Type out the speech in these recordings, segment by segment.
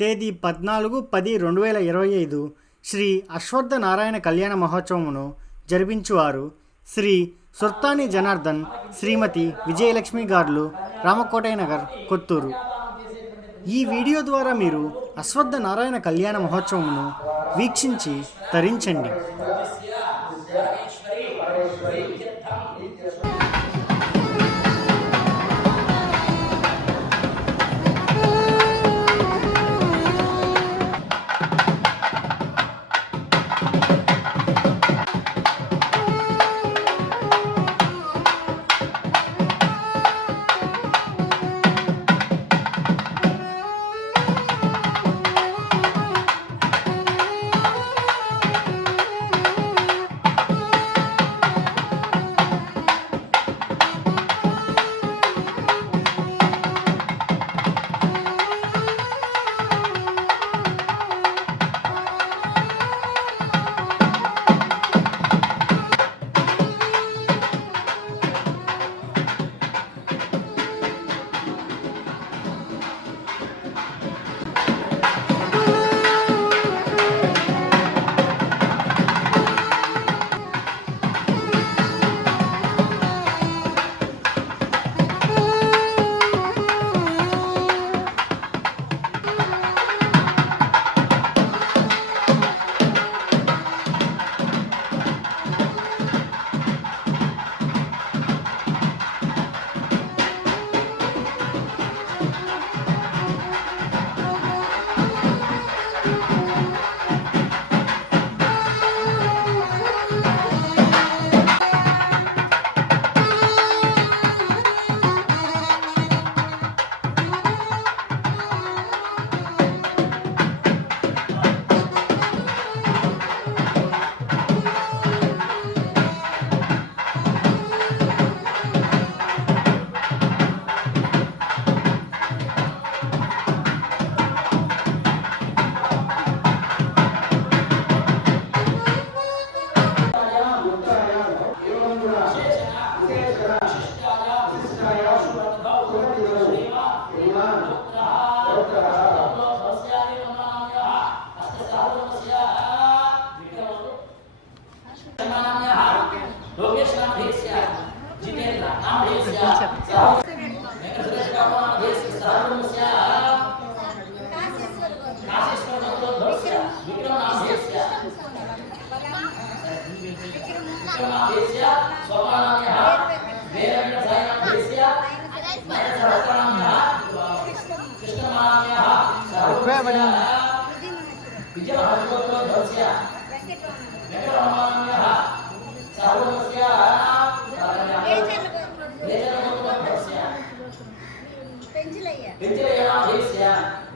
తేదీ 14-10-2025 శ్రీ అశ్వత్థ నారాయణ కళ్యాణ మహోత్సవమును జరిపించువారు శ్రీ సుర్తాని జనార్దన్, శ్రీమతి విజయలక్ష్మి గారులు, రామకోటయ్య నగర్, కొత్తూరు. ఈ వీడియో ద్వారా మీరు అశ్వత్థ నారాయణ కళ్యాణ మహోత్సవమును వీక్షించి తరించండి.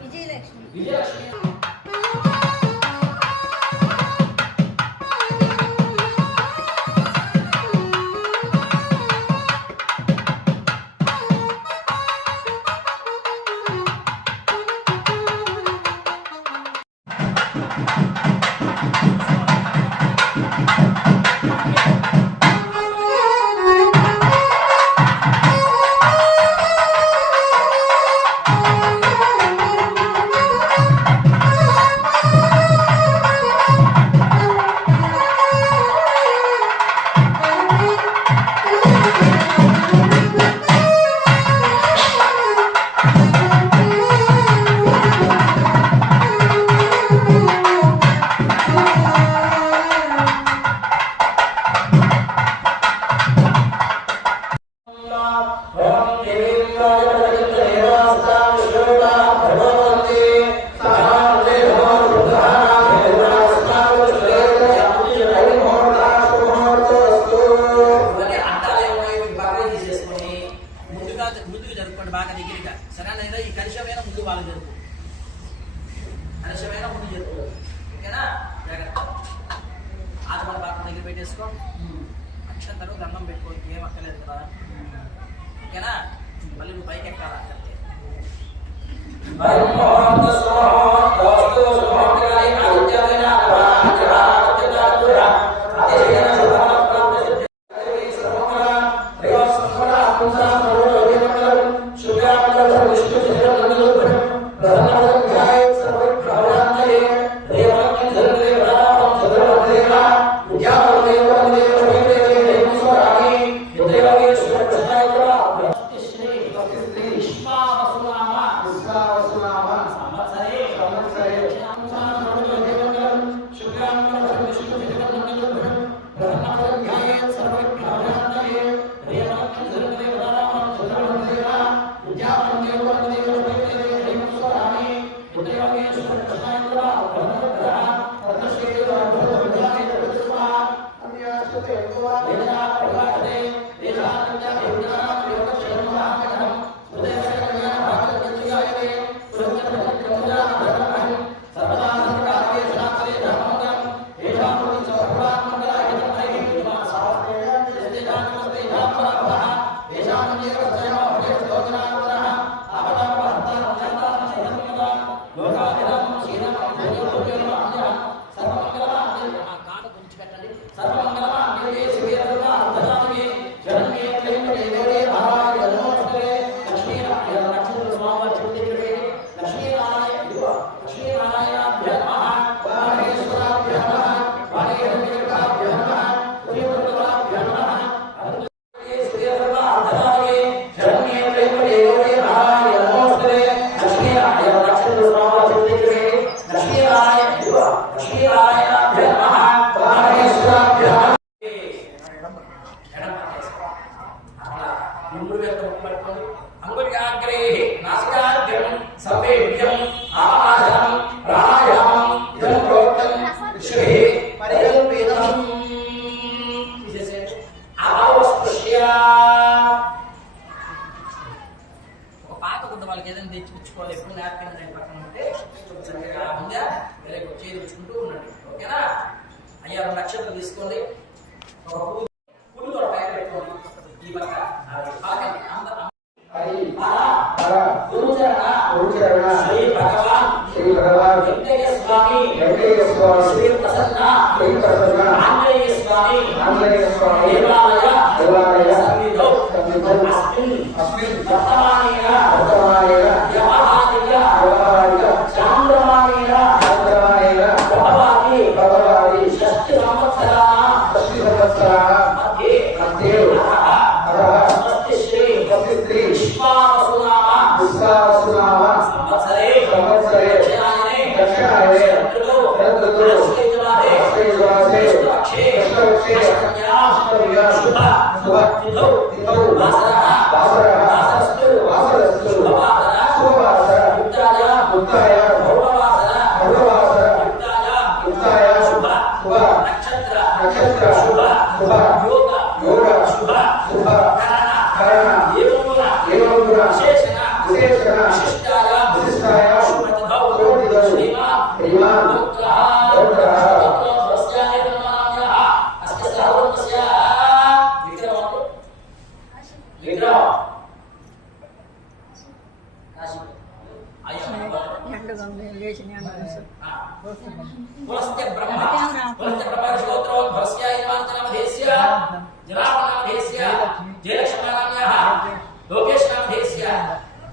విజయలక్ష్మి. అక్షంతలు దండం పెట్టుకో, ఏం అక్కలేదు కదా. ఓకేనా? మళ్ళీ నువ్వు పైకి ఎక్కాలా అంటే వాళ్ళకి ఏదైనా తెచ్చిపుచ్చుకోవాలి. ఎప్పుడు నాప్కిన్ దాని పక్కన ఉంటే చక్కగా ముందే వేరే చేయించుకుంటూ ఉండండి. ఓకేనా? అయ్యా 2 నక్షత్రాలు తీసుకోండి. ఒక పువ్వు కూడా పైన పెట్టుకోండి. ఈ పక్క ఆగండి. అందరూ గురుచరణ శ్రీ భగవాన్ వెంకయ్య స్వామి శ్రీ ప్రసన్న ఆంజనేయ స్వామి దేవాలయ సన్నిధౌ అస్మిన్ వర్తమానేన వ్యవహారిక చాంద్రమానేన భవతి షష్ఠి సంవత్సరాణ మధ్యే శ్రీ విశ్వావసునామ సంవత్సరే దక్షిణాయనే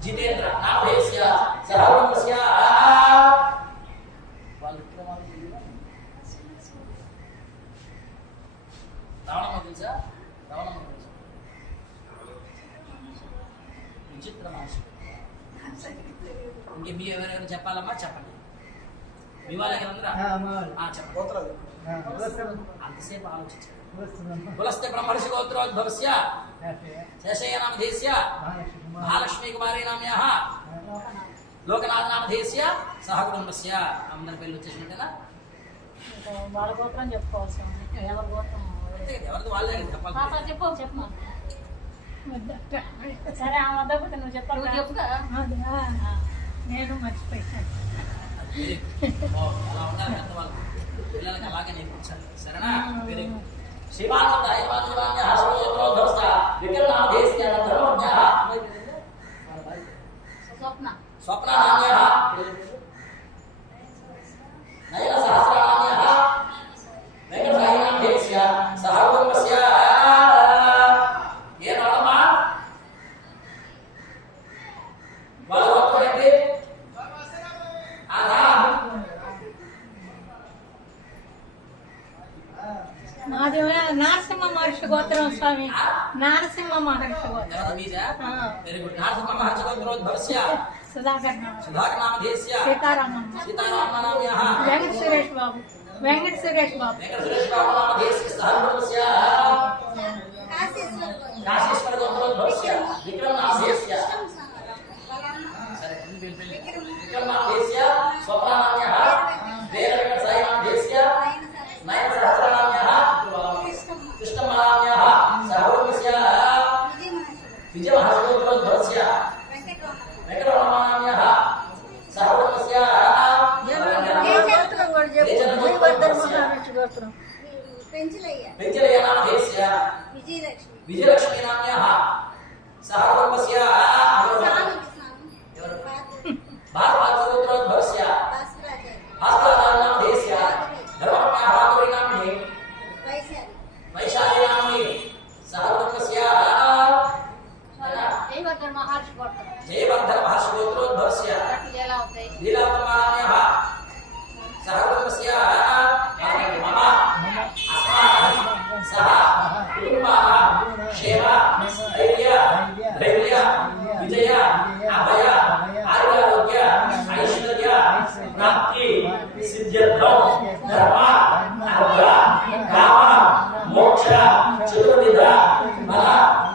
జితేంద్ర నామధేస్య సహోదరస్య రావణమ్మ తెలుసా? రావణమ్మ తెలుసా? విచిత్ర మనిషి. ఇంక మీ ఎవరెవరు చెప్పాలమ్మా? చెప్పండి. మీ వాళ్ళకి అందరా చెప్పండి. అంతసేపు ఆలోచించారు. పులస్త్య బ్రహ్మర్షి గోత్రోద్భవస్య శేషయ్య నామధేస్య మహాలక్ష్మీ కుమారీ నామ్యాః లోకనాథ నామధేస్య సహకుటుంబస్య. అందరి పేర్లు వచ్చేసినట్టేనా? వాళ్ళ గోత్రం చెప్పుకోవాల్సి ఉంది. ఎవరి గోత్రం ఎవరిది వాళ్ళే చెప్పాలి. చెప్పు సరే ఆ వద్దకపోతే నువ్వు చెప్పాలి. నేను మర్చిపోయాను. అలా ఉండాలి పెద్దవాళ్ళు. పిల్లలకి అలాగే నేర్పించాలి. సరేనా? Very good. శివానంద స్వప్న నయన సహస్రాన్య వెంకటసాయినామధేస్య సహకుటుంబస్య. ఏనాడమ్మా వాళ్ళ గొప్ప ఏంటి? మాది నరసింహ మహర్షి గోత్రం స్వామి. నరసింహ మహర్షి గోత్రం. Very good. నరసింహ మహర్షి గోత్రోద్భవస్య సుధాకర్ నామధేస్య సీతారామమ్మ సీతారామ నామ్యాః జగత్ సురేష్ బాబు వెంకట సురేష్ బాబు. వెంకట సురేష్ బాబు నామ దేశకి సహర్భవస్య కాశీశ్వర గోత్రోద్భవస్య విక్రమ నామ దేశస్య సరే విక్రమ నామ దేశస్య స్వప్నాన్యః వేద వెంకట సాయి నామ దేశస్య నయన సహస్రనామ్యః కృష్ణమాన్యః సహర్భవస్య విజయ మహాగోత్రోద్భవస్య వెంకటరమణాన్యః సహర్భవస్య పెంచలయ్య నామ దేశస్య విజయలక్ష్మి నామ్యః సహర్భవస్య భారతగోత్రోద్భవస్య భాస్కరాచార్య నామ దేశస్య ధర్మరమ్యః భాగవతి నామ్ని వైశాలి నామ్ని సహర్భవస్య జయవర్ధన్ మహర్షి గోత్రోద్భవస్య లీలావతమానామ్యః సహర్భవస్య మమ అస్మాకం సహ కుటుంబాః క్షేమ ధైర్య విజయ అభయ ఆరోగ్య ఐశ్వర్య ప్రాప్తి సిద్ధ్యర్థం ధర్మ అర్థ కామ మోక్ష చతుర్విధ బల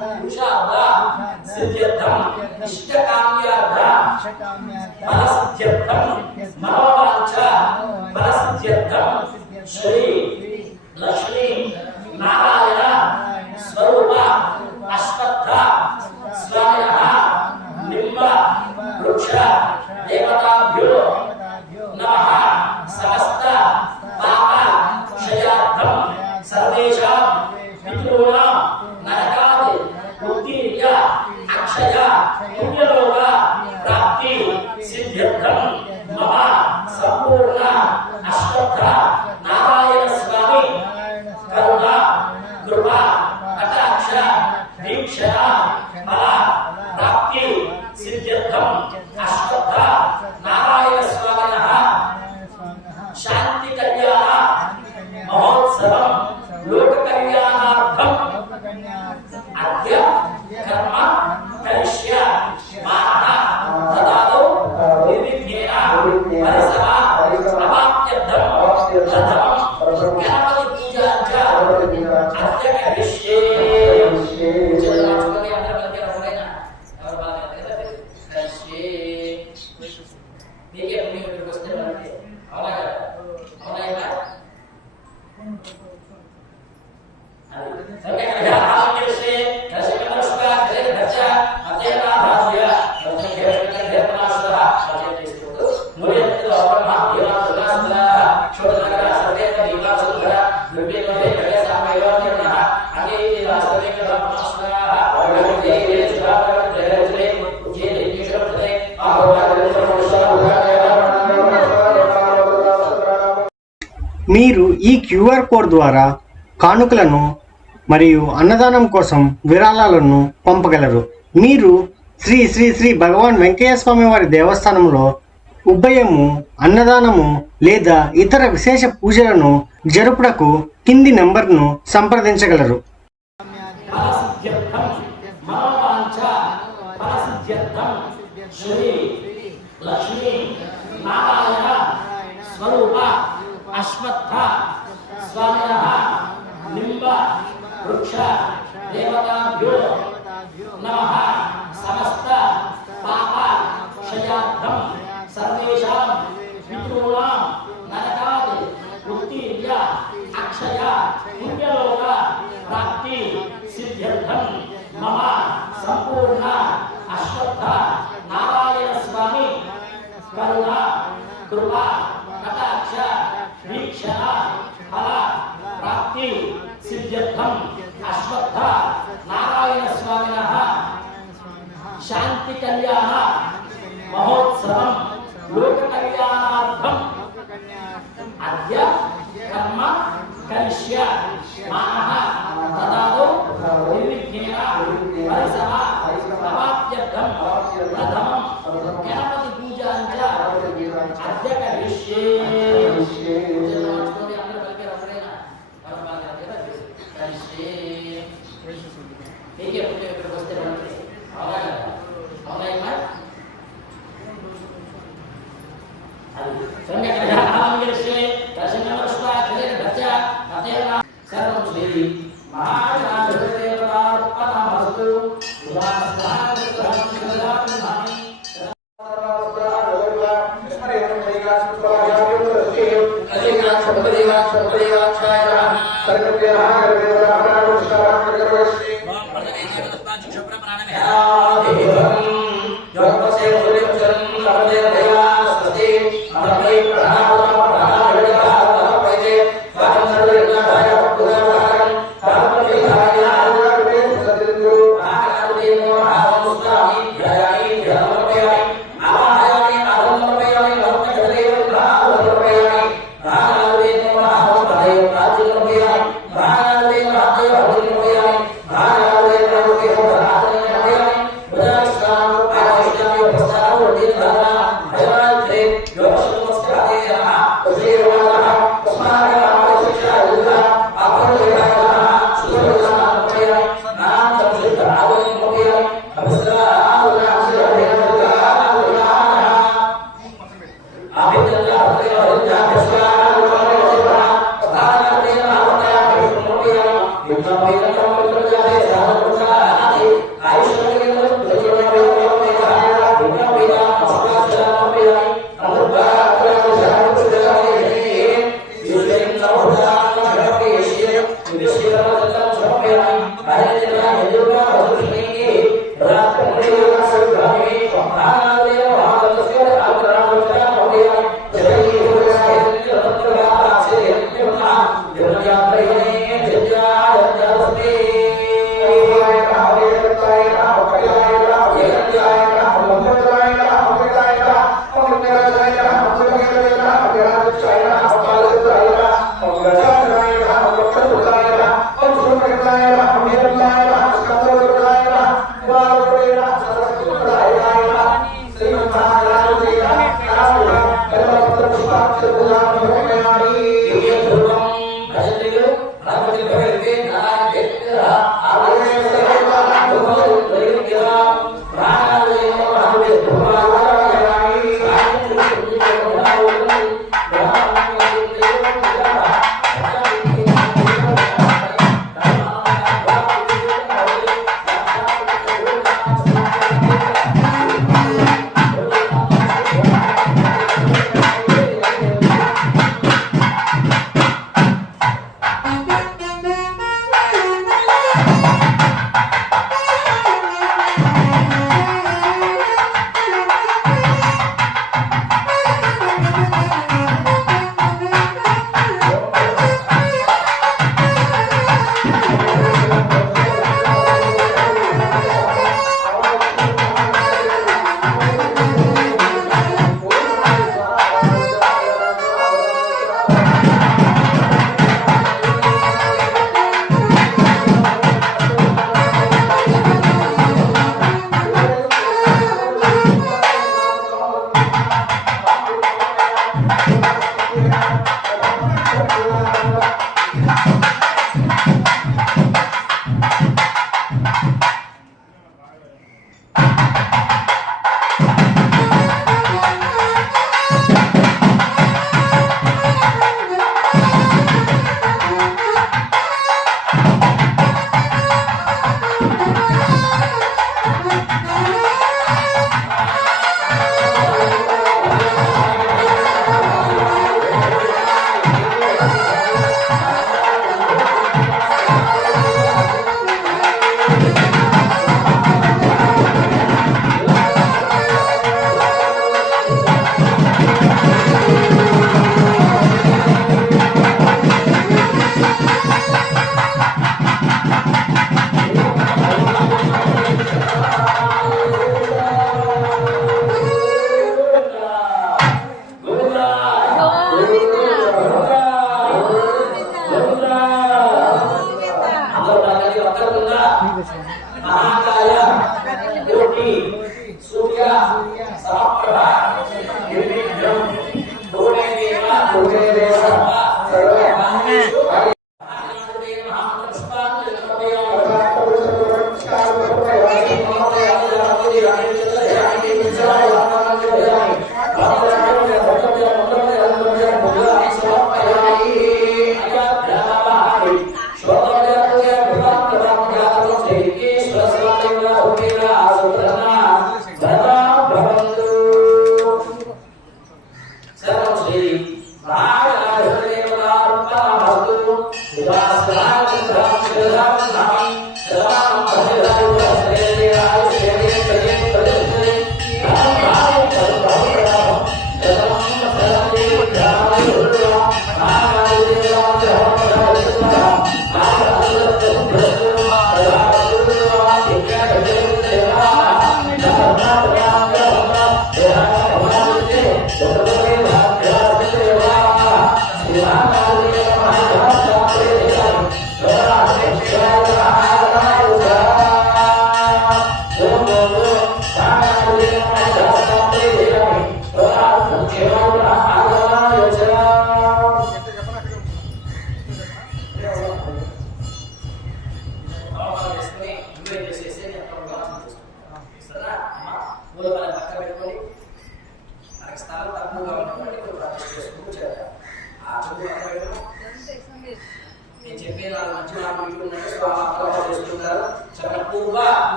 పురుషార్థ సిద్ధ్యర్థం ఇష్టకామ్యార్థ బల సిద్ధ్యర్థం మనోవాంఛ బల సిద్ధ్యర్థం శ్రీ లక్ష్మీ నారాయణ స్వరూప అశ్వత్థ స్వామినః నింబ వృక్ష దేవతాభ్యో నమః సమస్త పాప క్షయార్థం సర్వేషాం పితॄణాం నరకాది ఉత్తీర్య అక్షయ పుణ్యలోక ప్రాప్తి సిద్ధ్యర్థం మమ సంపూర్ణ అశ్వత్థ నారాయణ స్వామి కరుణ కృప కటాక్ష దీక్షణ ఫల ప్రాప్తి సిద్ధ్యర్థం అశ్వత్థ నారాయణ స్వామినః శాంతి కళ్యాణ మహోత్సవం లోక కళ్యాణార్థం అద్య కర్మ కరిష్య మానః తదాదౌ నిర్విఘ్నేన పరిసర అవాప్త్యర్థం ప్రథమం గణపతి పూజాంచ అద్య కరిష్యే. చూడండి అందరూ కలిపి ఎవరైనా ఎవరు బాగా కరిష్యే మీకే పుణ్యం ఇక్కడికి వస్తే మనకి అవునా కదా అవునా ఇలా మీరు ఈ క్యూఆర్ కోడ్ ద్వారా కానుకలను మరియు అన్నదానం కోసం విరాళాలను పంపగలరు. మీరు శ్రీ శ్రీ శ్రీ భగవాన్ వెంకయ్య స్వామి వారి దేవస్థానంలో ఉభయము అన్నదానము లేదా ఇతర విశేష పూజలను జరుపుటకు కింది నెంబర్ను సంప్రదించగలరు. లక్ష్మీ నారాయణ స్వరూప అశ్వత్థ స్వామినః నింబ వృక్ష దేవతాభ్యో నమః సమస్త పాప క్షయార్థం సర్వేషాం పితॄణాం నరకాది ఉత్తీర్య అక్షయ పుణ్యలోక ప్రాప్తి సిద్ధ్యర్థం మమ సంపూర్ణ అశ్వత్థ నారాయణ స్వామి కరుణ కృప కటాక్ష వీక్షణ ఫల ప్రాప్తి సిద్ధ్యర్థం అశ్వత్థ నారాయణ స్వామినః శాంతి కళ్యాణ మహోత్సవం లోక కళ్యాణార్థం అద్య కర్మ కరిష్య మానః తదాదౌ నిర్విఘ్నేన పరిసర అవాప్త్యర్థం ప్రథమం గణపతి పూజాంచ అద్య కరిష్యే. మీకే పుణ్యం ఇక్కడికి వస్తే మనకి అవునా అవునా అది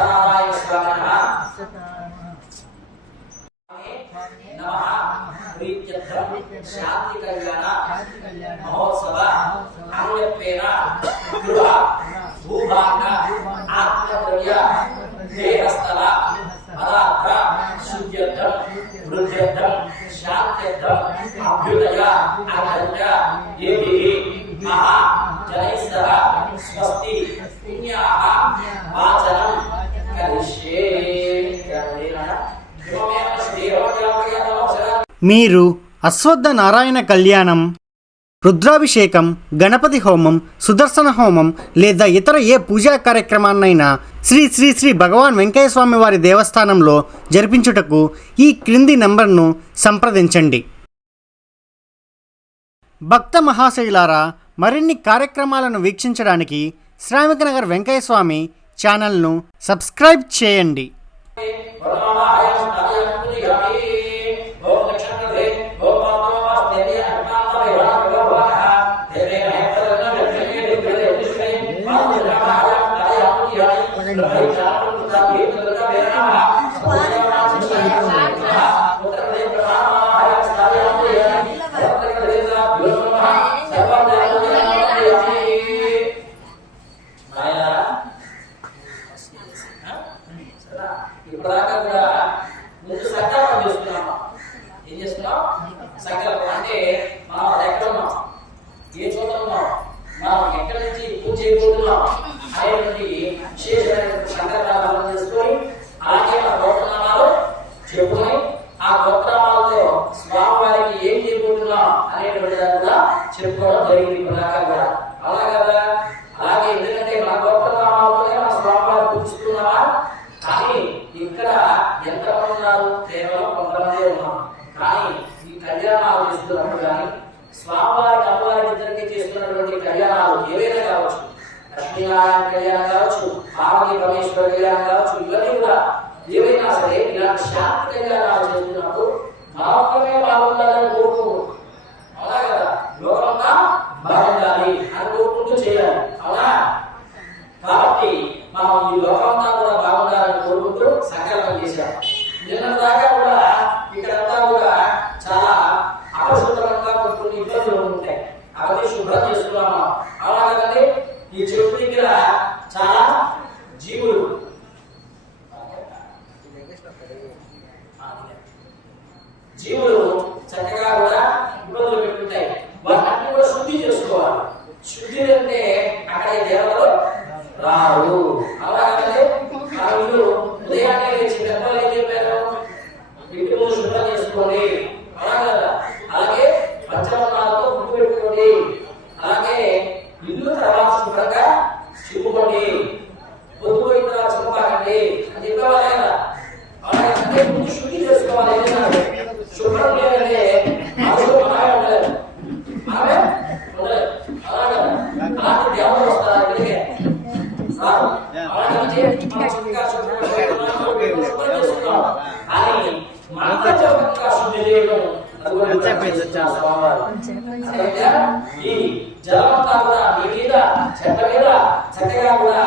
వరనారాయణ స్వామినః నమః ప్రీత్యర్థం శాంతి కళ్యాణ మహోత్సవ అంగత్వేన గృహ భూభాగ ఆత్మద్రవ్య దేహస్థల పదార్థ శుద్ధ్యర్థం వృద్ధ్యర్థం శాంత్యర్థం అభ్యుదయ అగత్య ఏభిః మహా జనైః సహ స్వస్తి పుణ్యాః వాచనం కరిష్యే. మీరు అశ్వత్థ నారాయణ కళ్యాణం, రుద్రాభిషేకం, గణపతి హోమం, సుదర్శన హోమం లేదా ఇతర ఏ పూజా కార్యక్రమాన్నైనా శ్రీ శ్రీ శ్రీ భగవాన్ వెంకయ్య స్వామి వారి దేవస్థానంలో జరిపించుటకు ఈ క్రింది నంబర్ను సంప్రదించండి. భక్త మహాశయులారా, మరిన్ని కార్యక్రమాలను వీక్షించడానికి శ్రామికనగర్ వెంకయ్య స్వామి ఛానల్ను సబ్స్క్రైబ్ చేయండి. ఇప్పటిదాకా కూడా ముందు సంకల్పం చేస్తున్నాం. ఏం చేస్తున్నాం? సంకల్పం అంటే మనం అది ఎక్కడ ఉన్నాం, ఏ చోట ఉన్నాం, మనం ఎక్కడి నుంచి పూజ చేయబోతున్నాం అనేటువంటి విశేషమైనటువంటి సంకల్పాలను చేసుకొని అలాగే ఆ గోత్రనామాలు చెప్పుకొని ఆ గోత్రనామాలతో స్వామివారికి ఏం చేయబోతున్నాం అనేటువంటి దాన్ని కూడా చెప్పుకోవడం జరిగింది ఇప్పటిదాకా కూడా. అవునా కదా? అలాగే ఎందుకంటే మన గోత్రనామాలతోనే మన స్వామివారి పూజిస్తున్నామా, కానీ ఇక్కడ ఎంతమంది ఉన్నారు? కేవలం కొంతమంది ఉన్నాం. కానీ ఈ కళ్యాణాలు చేస్తున్నప్పుడు కానీ స్వామివారికి అమ్మవారికి ఇద్దరికి చేస్తున్నటువంటి కళ్యాణాలు ఏవైనా కావచ్చు, లక్ష్మీనారాయణ కళ్యాణం కావచ్చు, పార్వతీ పరమేశ్వర కళ్యాణం కావచ్చు, ఇవన్నీ కూడా ఏవైనా సరే ఇలాంటి శాంతి కళ్యాణాలు చేస్తున్నప్పుడు మాత్రమే బాగుండాలని కోరుకోకూడదు. అవునా కదా? లోకంగా బాగుండాలి అని కోరుకుంటూ చేయాలి. అవునా? కాబట్టి మనం ఈ లోకంతా కూడా బాగుండాలని కోరుకుంటూ సంకల్పం చేశాం. నిన్న దాకా కూడా ఇక్కడంతా కూడా చాలా అపశుభ్రంగా కొన్ని ఇబ్బందులు ఉంటాయి, అవన్నీ శుభ్రం చేసుకున్నాము. అవునా కదండి? ఈ చెట్టు దగ్గర చాలా జీవులు చక్కగా కూడా ఇబ్బందులు పెట్టుకుంటాయి. వాటిని కూడా శుద్ధి చేసుకోవాలి. శుద్ధి అంటే అక్కడ దేవతలు రావు. అలాగే ఉదయాన్నే లేచి పెద్దలు ఏం చెప్పారు? ఇంటి ముందు శుభ్రం చేసుకోండి. అలాగే పంచవర్ణాలతో ముగ్గు పెట్టుకోండి. అలాగే ఇల్లు తర్వాత శుభ్రంగా చిప్పుకోండి. పొద్దు పోయిన తర్వాత చిప్పుకోకండి అని చెప్పేవారు కదా. అలాగే ముందు శుద్ధి చేసుకోవాలి. శుభ్రం లేదంటే ఉండలేదు, మనమే ఉండలేదు. అలాగే దేవతలు వస్తారు ఇక్కడికే. ఈ జలమంతా కూడా మీ మీద చెట్ల మీద చక్కగా కూడా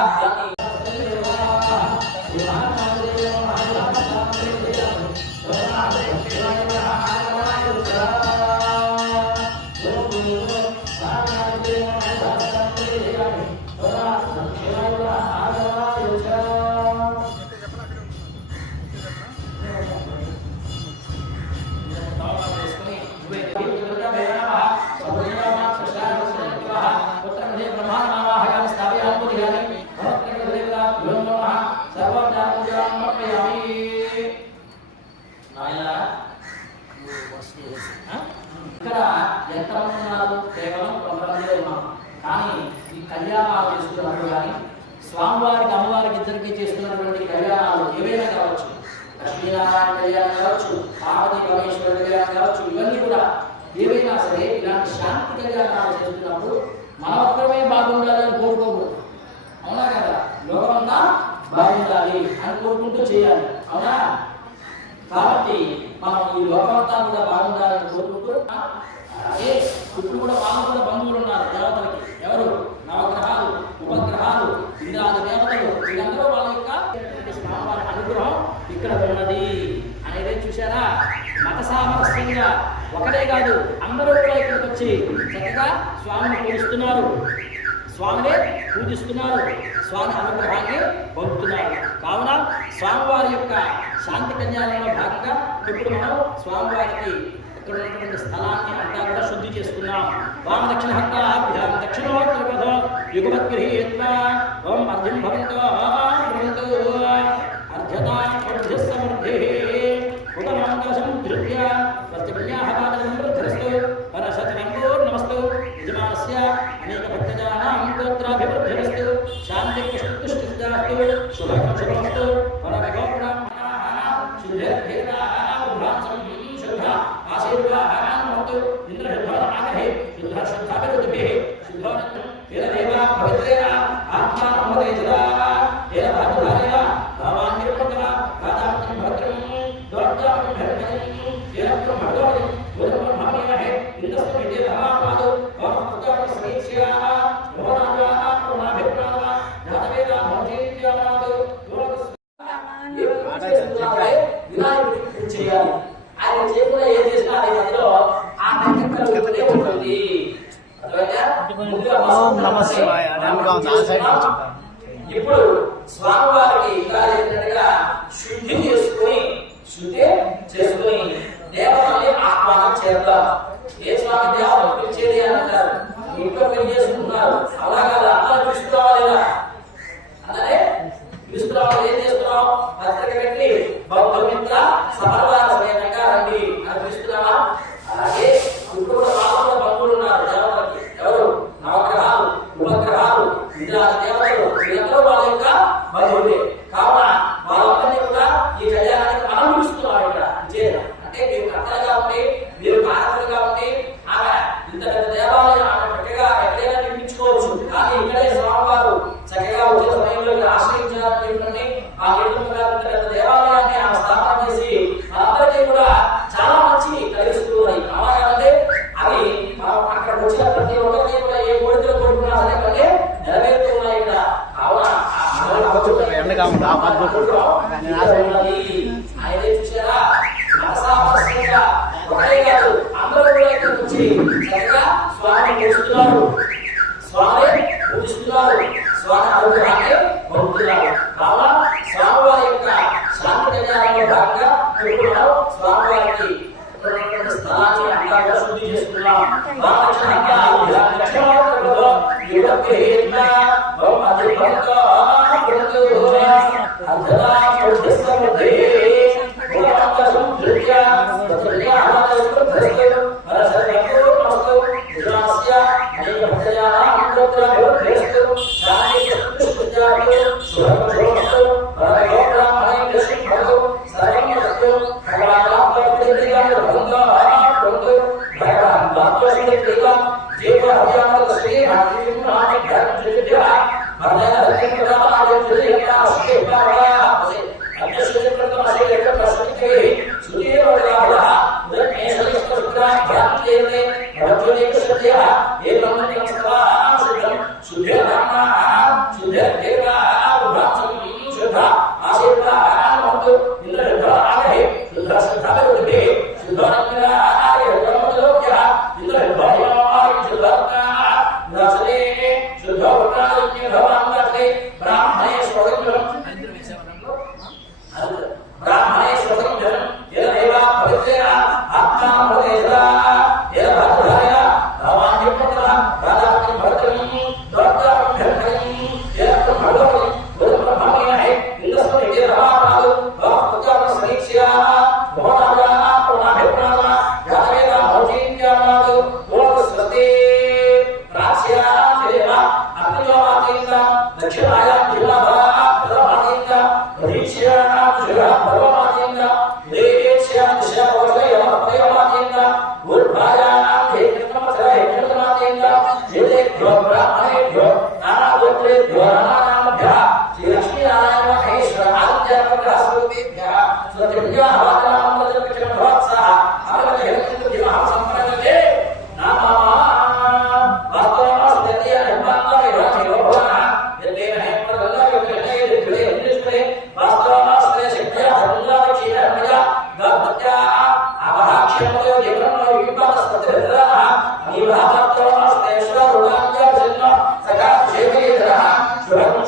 ఇక్కడ ఎంతమంది ఉన్నారు? కేవలం కొంతమంది ఉన్నాం. కానీ ఈ కళ్యాణాలు చేస్తున్నప్పుడు కానీ స్వామివారికి అమ్మవారికి ఇద్దరికి చేస్తున్నటువంటి కళ్యాణాలు ఏవైనా కావచ్చు, లక్ష్మీనారాయణ కళ్యాణం కావచ్చు, పార్వతీ పరమేశ్వర కళ్యాణం కావచ్చు, ఇవన్నీ కూడా ఏవైనా సరే ఇలాంటి శాంతి కళ్యాణాలు చేస్తున్నప్పుడు మన ఒక్కరమే బాగుండాలని కోరుకోకూడదు. అవునా కదా? లోకమంతా బాగుండాలి అని కోరుకుంటూ చేయాలి. అవునా? కాబట్టి మనం ఈ లోకంతా కూడా బాగుండాలని కోరుకుంటూ అలాగే ఇప్పుడు కూడా వాళ్ళు కూడా బంధువులు ఉన్నారు దేవతలకి. ఎవరు? నవగ్రహాలు, ఉపగ్రహాలు, ఇంద్రాది దేవతలు, వీళ్ళందరూ వాళ్ళ యొక్క ఒకటే కాదు అందరూ కూడా ఇక్కడికి వచ్చి చక్కగా స్వామిని పూజిస్తున్నారు, స్వామిని పూజిస్తున్నారు, స్వామి అనుగ్రహాన్ని పొందుతున్నారు. కావున స్వామివారి యొక్క శాంతి కళ్యాణంలో భాగంగా ఇప్పుడు మనం స్వామివారికి ఇక్కడ ఉన్నటువంటి స్థలాన్ని అంతా కూడా శుద్ధి చేసుకున్నాం. వామ దక్షిణ హస్తాభ్యాం దక్షిణోత్తరపథ యుగమద్గృహీత్వా ఓం అర్జున్ భవంతో భవంతో అర్ఘ్యతా అర్ఘ్యస్సమర్థే ఉదమాంగసం ధృత్య ప్రతిపన్యాః పాదం వృద్ధిరస్తు పరశతనంగోర్నమస్తు యజమానస్య అనేక భక్తజనానాం గోత్రాభివృద్ధిరస్తు శాంతి పుష్టిస్తుష్టిదాస్తు శుభం శుభమస్తు పరమగోప్రాహ్మణాః శుద్ధేర్భేదాః ఉభ్రాంసం శుద్ధ ఆశీర్వాదాన్మస్తు ఇంద్రశుద్ధానాగహే శుద్ధ శుద్ధాభివృద్ధిభిః శుద్ధోనంతం వేదదేవా పవిత్రేణ ఆత్మానమదే సదా వేద భాగధారేణ భావాన్నిర్పకరా కాదాత్మం భద్రం దోర్జాం భద్రం వేదం భగవతి వేదం భామేనహే ఇంద్రస్తం ఇదే ధమాపాదు ఓం సమీక్ష్యా భవనాజా పునాభిప్రాణ జాతవేద భవతీత్యానాదు వినాయకుడికి చేయాలి. ఆయన చేయకుండా ఏం చేసినా అది అందులో ఆ నక్షత్రం ఉంటుంది. ఇప్పుడు స్వామివారికి ఇంకా ఏంటంటే శుద్ధి చేసుకుని దేవతల్ని ఆహ్వానం చేద్దాం. ఏ స్వామి దేవతలు పిలిచేది అని అంటారు, ఇంట్లో పెళ్లి చేసుకుంటున్నారు, అలా కాదు అందరూ పిలుస్తున్నావా లేదా? అందరే పిలుస్తున్నావు. ఏం చేస్తున్నావు? పత్రిక పెట్టి బౌద్ధమిత్ర సమర్వాల సమేతంగా రండి అని పిలుస్తున్నావా? అలాగే ఇప్పుడు వాళ్ళు బంధువులు ఉన్నారు దేవతలకి. ఎవరు? నవగ్రహాలు, ఉపగ్రహాలు, ఇలాంటి దేవతలు వీళ్ళందరూ వాళ్ళ యొక్క బంధువులే. కావున వాళ్ళందరినీ కూడా ఈ కళ్యాణానికి మనం పిలుస్తున్నాం. ఇక్కడ విజయం అంటే మీరు కర్తలుగా ఉండి, మీరు కారకులుగా ఉండి, ఆమె ఇంత పెద్ద దేవాలయం ఆమె చక్కగా ఎక్కడైనా నిర్మించుకోవచ్చు. కానీ ఇక్కడే స్వామివారు చక్కగా వచ్చే సమయంలో ఆశ్రయించాలని ఆ పెద్ద దేవాలయాన్ని ఆమె స్థాపన చేసి అందరికీ కూడా చాలా మంచి కలిగిస్తూ ఉన్నాయి. కావాలంటే అవి మనం అక్కడ వచ్చిన ప్రతి ఒక్కరికి కూడా ఏ కోరికలు కోరుకున్నా సరే కొన్ని నెరవేరుతూ ఉన్నాయి. ఇక్కడ కావున ఆయనే చూసారా ఒకటే కాదు అందరూ కూడా ఇక్కడ వచ్చి చక్కగా స్వామిని పూజిస్తున్నారు, స్వామి పూజిస్తున్నారు, స్వామి అనుగ్రహాన్ని పొందుతున్నారు. కావున స్వామివారి యొక్క శాంతి కళ్యాణంలో భాగంగా ఇప్పుడు మనం స్వామివారికి స్థలాన్ని అంతా కూడా శుద్ధి చేసుకున్నాం.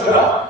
Terima kasih.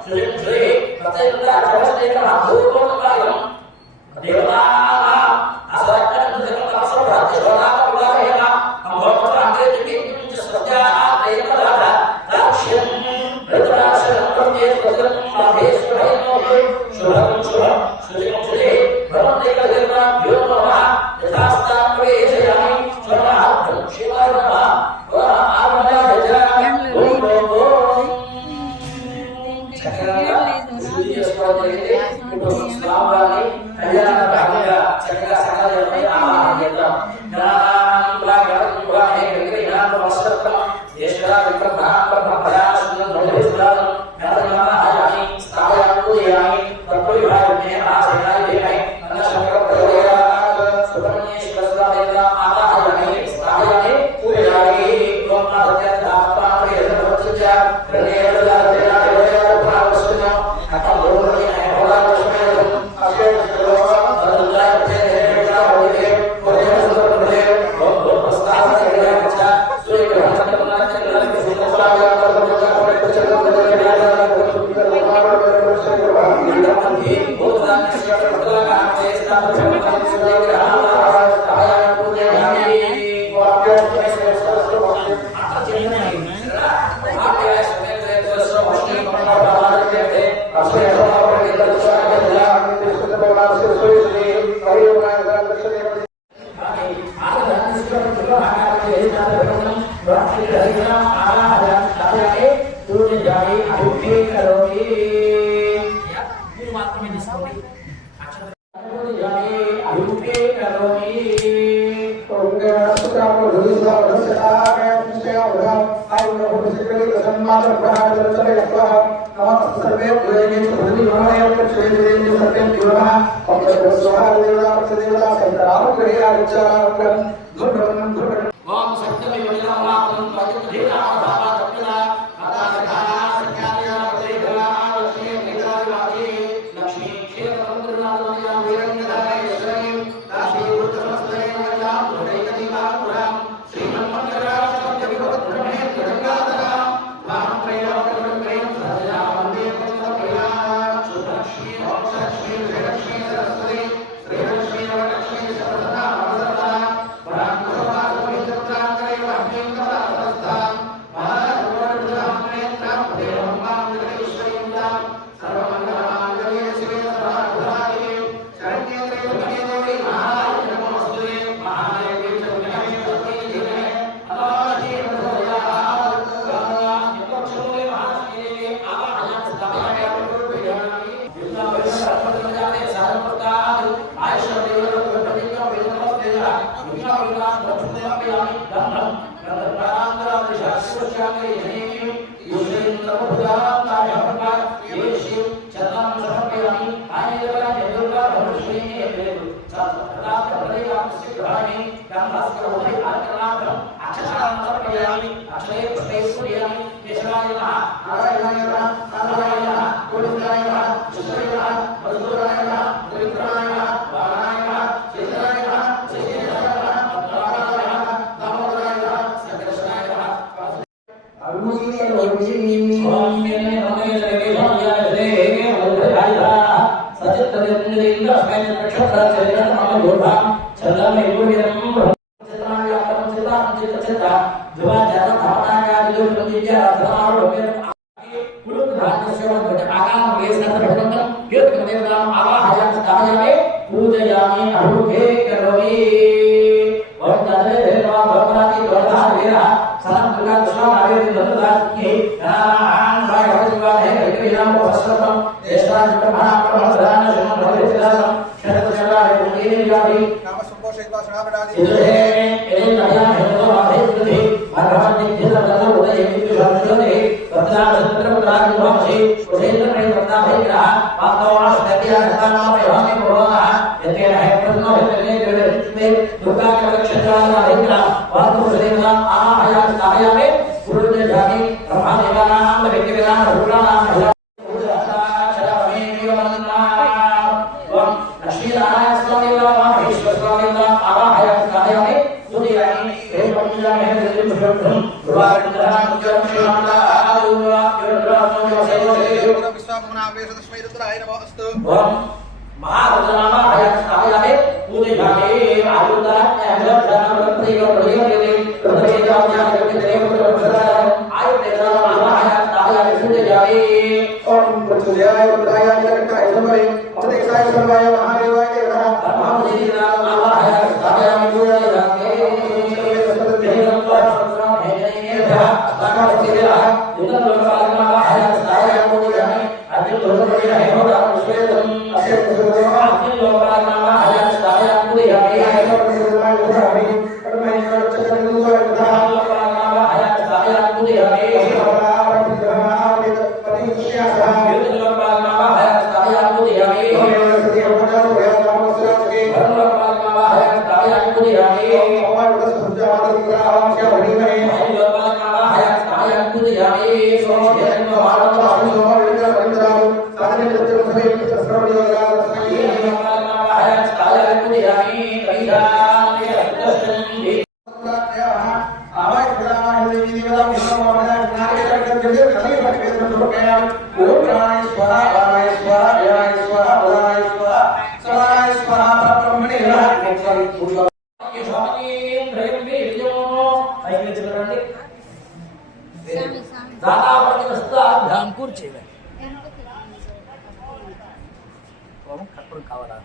కావాలా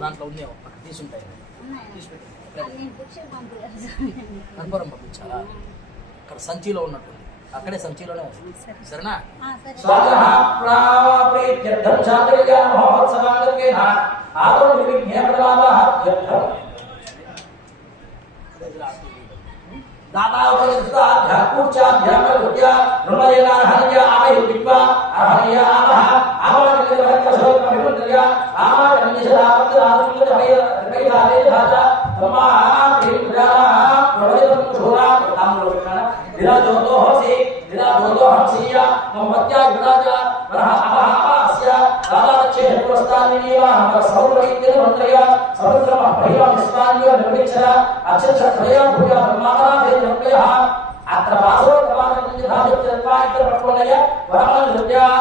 దాంట్లో ఉంది తీసుంటాయి కన్ఫర్మ్ పంపించాలా అక్కడ సంచిలో ఉన్నట్టుంది అక్కడే సంచిలోనే ఉంది సరేనా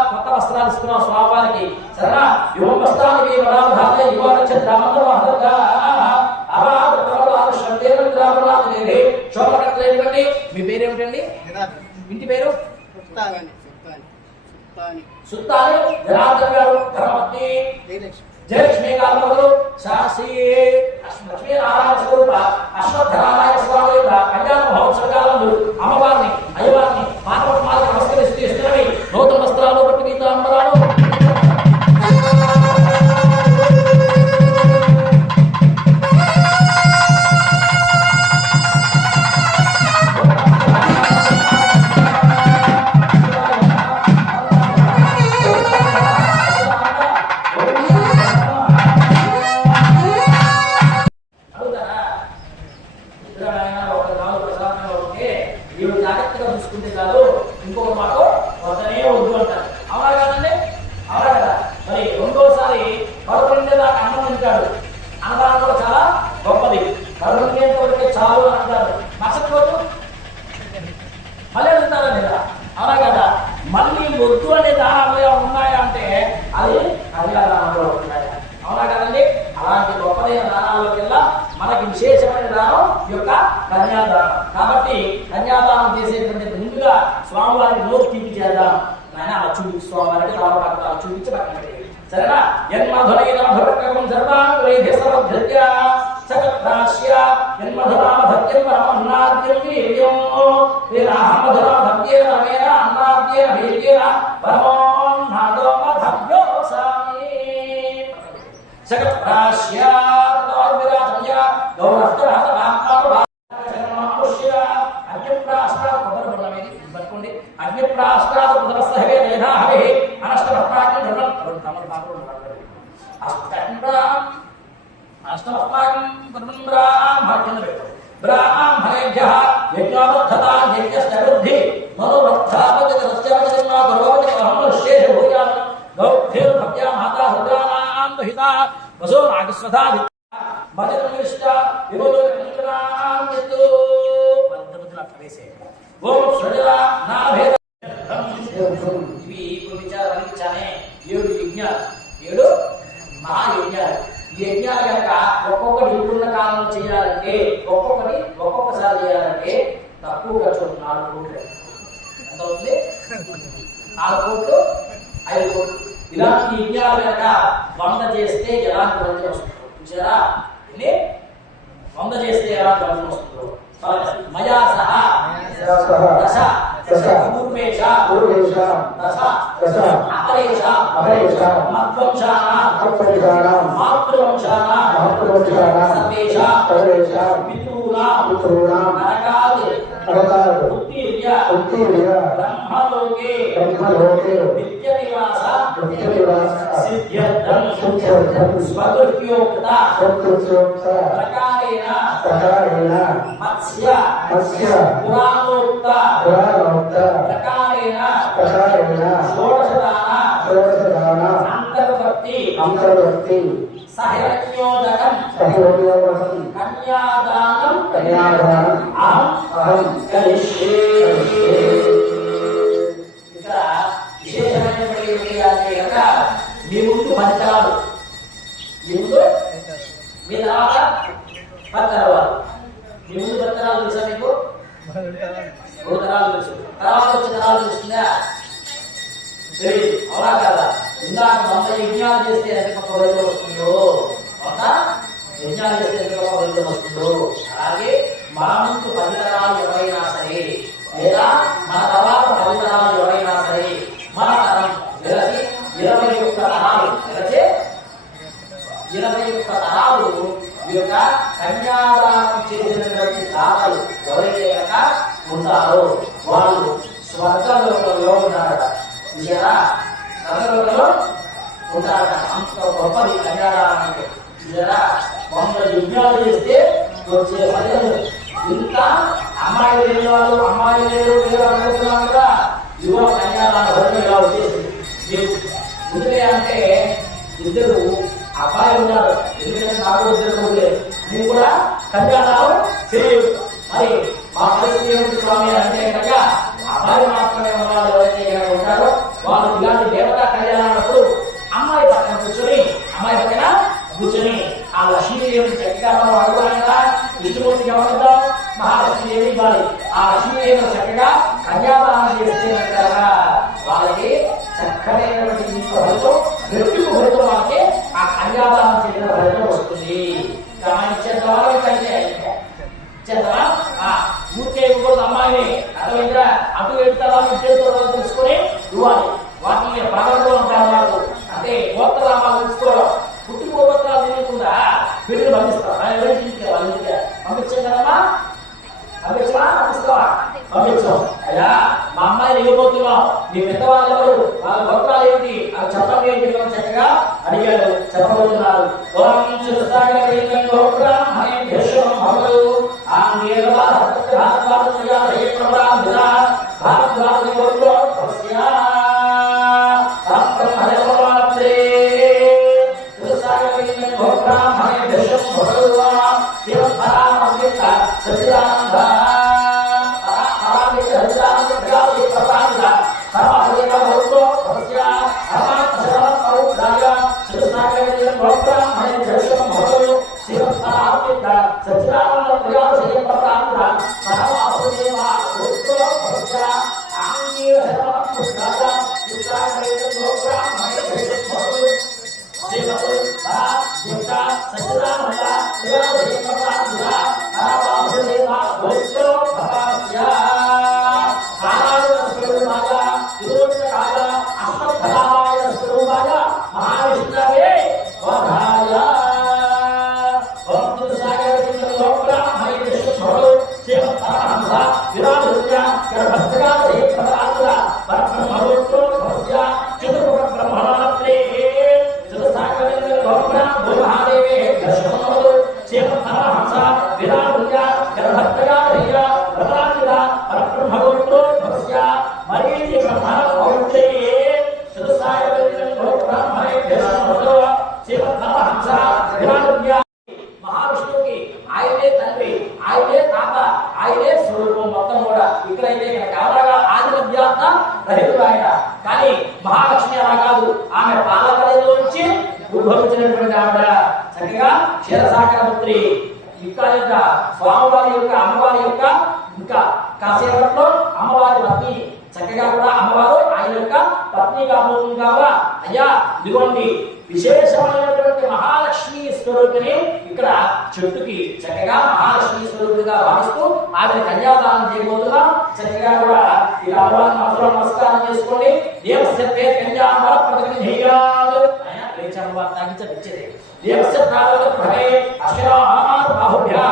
కొత్త వస్త్రాలు ఇస్తున్నాం స్వామివారికి సరేనా యువ వస్త్రానికి మీ పేరేమిటండి ఇంటి పేరు సుత్తాని జనార్దన్ గారు ధర్మపత్ని జయలక్ష్మి గారు శాస్త్రి లక్ష్మీనారాయణ స్వరూప అశ్వత్థనారాయణ స్వామి యొక్క కళ్యాణ మహోత్సవకాలంలో అమ్మవారిని అయ్యవారిని మానవమాలకు నమస్కరిస్తూ ఇస్తున్నవి నూతన వస్త్రాలు పట్టు గీతాంబరాలు కాబట్టి కన్యాదానం చేసేటువంటి ముందుగా స్వామివారికి నోరు తీపి చేద్దాం నాయన అలా చూపించి స్వామివారికి తామరాలు చూపించి పక్కన సరేనా యన్మధురైన భరకం సర్వాంగైధ సమధృత్య సకత్రాస్య యన్మధురామ భక్త్యం పరమన్నాద్యం వీర్యం వీరాహమధురా భక్త్యేన రమేణ అన్నాద్యేన వీర్యేన పరమోన్నాదో మధభ్యో సామి సకత్రాస్య తోర్విరాజయ గౌరవః ఓం సృజల నాభేద ఇవి ఇప్పుడు విచారాలు ఇచ్చానే 7 యజ్ఞాలు 7 మహాయజ్ఞాలు. ఈ యజ్ఞాలు కనుక ఒక్కొక్కటి ఇప్పుడున్న కాలంలో చేయాలంటే ఒక్కొక్కసారి చేయాలంటే తక్కువ ఖర్చు 4 కోట్లు. ఎంత అవుతుంది? 4 కోట్లు 5 కోట్లు. ఇలాంటి యజ్ఞాలు కనుక 100 చేస్తే ఎలాంటి ఫలితం వస్తుందో చూసారా? 100 చేస్తే ఎలాంటి ఫలితం వస్తుందో మయా సహా దశ పూర్వేష దశ అపరేష మధ్వంశానాం మాతృవంశానాం సర్వేష పితॄణాం నరకాది ఉత్తీర్య బ్రహ్మలోకే నిత్య నివాస సిద్ధ్యర్థం స్వదుర్యోక్త ప్రకారేణ మత్స్య పురాణోక్త ప్రకారేణ షోడశదాన అంతర్వర్తి సహిరణ్యోదకం కన్యాదానం అహం కరిష్యే. ఇక్కడ విశేషమైనటువంటి ఏంటంటే కనుక మీ ముందు 10 తరాలు, మీ ముందు మీ తర్వాత 10 తరాలు. మీ ముందు 10 తరాలు తెలుసా మీకు? 3 తరాలు తెలుసు. తర్వాత వచ్చే తరాలు తెలుస్తుందా? తెలియదు. అవునా కదా? ఇందాక 100 యజ్ఞాలు చేస్తే ఎంత గొప్ప ఫలితం వస్తుందో, 100 యజ్ఞాలు చేస్తే ఎంత గొప్ప ఫలితం వస్తుందో, అలాగే మన ముందు 10 తరాలు ఎవరైనా సరే, లేదా మన తర్వాత 10 తరాలు ఎవరైనా సరే, మన తరం వెలసి 21 తరాలు వెలసే 21 తరాలు ఈ యొక్క కన్యాదానం చేసినటువంటి దాతలు ఎవరైతే కనుక ఉంటారో వాళ్ళు స్వర్గలోకంలో ఉంటారట. చూసారా? స్వర్గలోకంలో ఉంటారట. అంత గొప్పది కన్యాదానం అంటే. చూసారా? 100 యజ్ఞాలు చేస్తే వచ్చే ఫలితం. ఇంత అమ్మాయిలు లేని వాళ్ళు, అమ్మాయిలు లేరు అనుకుంటున్నాను కదా, ఇవో కన్యాదాన ఫలితం ఇలా వచ్చేసింది. ఎందుకంటే అంటే 2 అబ్బాయిలు ఉన్నారు. ఎందుకంటే నాకు 2 కొడుకులే. నువ్వు కూడా కన్యాదానం చేయవు. మరి మా పరిస్థితి ఏమిటి స్వామి అంటే కనుక అబ్బాయి మాత్రమే ఉన్నవాళ్ళు ఎవరైతే ఉంటారో వాళ్ళు ఇలాంటి దేవతా కళ్యాణప్పుడు అమ్మాయి పక్కన కూర్చొని ఆ లక్ష్మీదేవిని చక్కగా మనం అడగాలి కదా. విష్ణుమూర్తికి ఎవరిద్దాం? మహాలక్ష్మీదేవి ఇవ్వాలి. ఆ లక్ష్మీదేవిని చక్కగా కన్యాదానం చేస్తే వాళ్ళకి చక్కనైనటువంటి ఫలితం, రెట్టింపు ఫలితం వాళ్ళకి ఆ కన్యాదానం చేయడం ఫలితం వస్తుంది. ఇచ్చేద్దామా? ఇచ్చేద్దామా? ఊరికే ఇవ్వకూడదు అమ్మాయిని. అర్థమైందా? అటు వెళ్తారా తెలుసుకొని ఇవ్వాలి. వాటిని ప్రారంభంలో ఉంటారు వాళ్ళు. అంటే గోత్రనామాలు తెలుసుకోవడం, పుట్టిన గోత్రాలు తెలియకుండా వీళ్ళు పంపిస్తాం. పంపించాం కదమ్మా? పంపిస్తావా? పంపించాం. అయ్యా మా అమ్మాయిని ఇవ్వబోతున్నాం, మీ పెద్దవాళ్ళు ఎవరు, వాళ్ళ గోత్రాలు ఏంటి అది చెప్పండి ఏంటి చక్కగా అడిగాడు. చెప్పబోతున్నారు. మహావిష్ణువుకి ఆయనే తండ్రి, ఆయనే తాత, ఆయనే స్వరూపం మొత్తం కూడా. రహితుడు ఆయన. కానీ మహాలక్ష్మి అలా కాదు, ఆమె పాలకలలోంచి ఉద్భవించినటువంటి ఆవిడ. చక్కగా క్షీరసాగర పుత్రి. యొక్క స్వామివారి యొక్క అమ్మవారి యొక్క ఇంకా కాసేపట్లో అమ్మవారి పత్ని. చక్కగా కూడా అమ్మవారు ఆయన యొక్క పత్ని కాబోతుంది కావా. అయ్యా ఇదిగోండి విశేషమైనటువంటి మహాలక్ష్మి స్వరూపిణి ఇక్కడ చెట్టుకి చక్కగా మహాలక్ష్మి స్వరూపిగా భావిస్తూ ఆవిడ కన్యాదానం చేయబోతున్నాం. చక్కగా కూడా ఇలా అమ్మవారిని మనసులో నమస్కారం చేసుకోండి. దేవస్య కన్యామర ప్రతినిధేయాలు ఆయన లేచమ్మవారు తాగించే దేవస్య ప్రాణవే అక్షరార్ బాహుభ్యః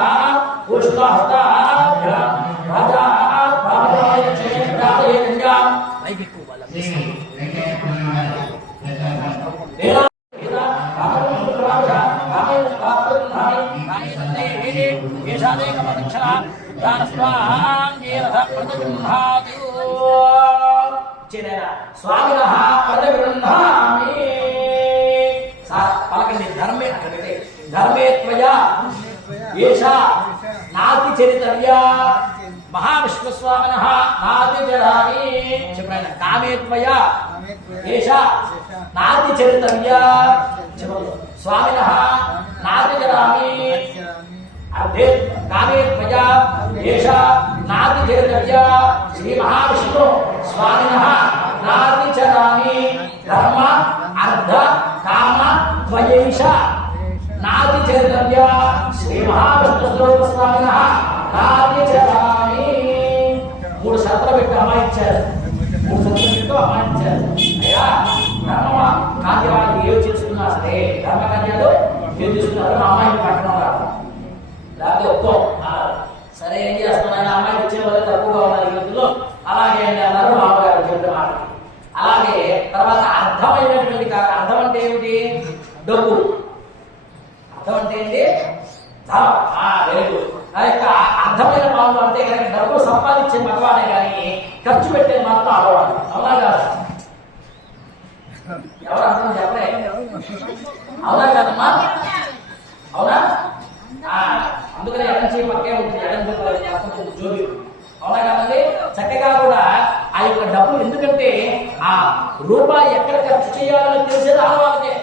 ఉష్ణహస్తాభ్యః రాజా బాహుభ్యః చేత్రాయ కన్యాం వైదికు బలం స్వామిన పదగృహామి పలకండి. ధర్మే అక్కడికి ధర్మే త్వయా ఏషా నాతి చరితవ్యా మహావిశ్వస్వామిన నాతి జరామి. చెప్పండి. కామే త్వయా ఏషా నాతి చరితవ్యా స్వామిన నాతి జరామి. అర్థే కామే త్వయా ఏషా నాతి చరితవ్యా శ్రీ మహావిష్ణు స్వామిన నాతి చరామి. ధర్మ అర్థ కామ త్వయేష నాతి చరితవ్యా శ్రీ మహావిష్ణు స్వరూప స్వామిన నాతి చరామి. 3 షరతులు పెట్టి అమాయించారు. 3 షరతులు పెట్టు అమాయించారు. అయ్యా ధర్మ కార్యాలు ఏవి చేసుకున్నా సరే ధర్మ కార్యాలు ఏం చేసుకున్నారు అమ్మాయిని పట్టడం కాదు. లేకపోతే ఒప్పుకోం. సరే ఏం చేస్తున్నాను అమ్మాయికి వచ్చే వాళ్ళు తక్కువగా ఉన్నారు ఈ రోజుల్లో. అలాగే అన్నారు మామగారు చెప్పిన మాట. అలాగే తర్వాత అర్థమైనటువంటి అర్థం అంటే ఏమిటి? డబ్బు. అర్థం అంటే ఏంటి? అర్థమైన వాళ్ళు అంటే కనుక డబ్బు సంపాదించే మగవాడే కానీ ఖర్చు పెట్టే మాత్రం ఆడవాడు. అవునా కాదు? ఎవరు అర్థం చెప్పలే? అవునా కాదమ్మా? అవునా? అందుకని ఎడంచి పక్కే ఉంటుంది. ఎడం జోగి. అవునా కాదండి? చక్కగా కూడా ఆ యొక్క డబ్బు ఎందుకంటే ఆ రూపాయి ఎక్కడ ఖర్చు చేయాలని తెలిసేది ఆడవాళ్ళకే.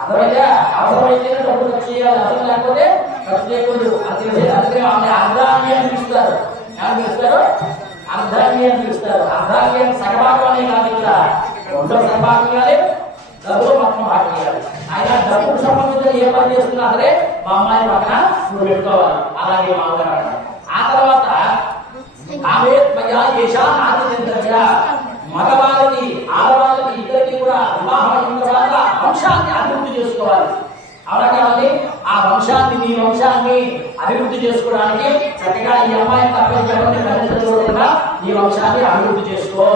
అర్థమైతే అవసరమైతేనే డబ్బు ఖర్చు చేయాలి. అర్థం లేకపోతే ఖర్చు చేయకూడదు. అది తెలిసేది. అందుకే ఆమె అర్ధాన్ని అని పిలుస్తారు. ఏమని పిలుస్తారు? అర్ధాన్ని అని పిలుస్తారు. అర్ధాన్ని సగభాగం అనే కాదు. ఇక్కడ 2వ సగభాగం కాదు, డబ్బులు మొత్తం భాగం కాదు. ఆయన డబ్బుకు సంబంధించిన ఏ పని చేస్తున్నా సరే మా అమ్మాయి పక్కన నువ్వు పెట్టుకోవాలి. అలాగే మామగారు. ఆ తర్వాత ఆమె మగవాళ్ళకి ఆడవాళ్ళకి ఇద్దరికి కూడా వివాహం అయిన తర్వాత వంశాన్ని అభివృద్ధి చేసుకోవాలి. అవునా కావాలి? ఆ వంశాన్ని మీ వంశాన్ని అభివృద్ధి చేసుకోవడానికి చక్కగా ఈ అమ్మాయిని తప్పకుండా ఈ వంశాన్ని అభివృద్ధి చేసుకో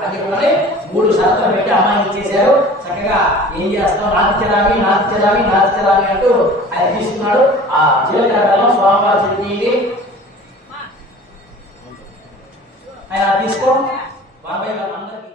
అని చెప్పి 3 షరతులు పెట్టి అమ్మాయిని ఇచ్చేశారు. చక్కగా ఏం చేస్తాం? నాతిచరామి నాతిచరామి నాతిచరామి అంటూ ఆయన తీసుకున్నాడు. ఆ జీలకర్రలో స్వామివారి చెట్టు ఆయన తీసుకో బాబాయ్ అందరికీ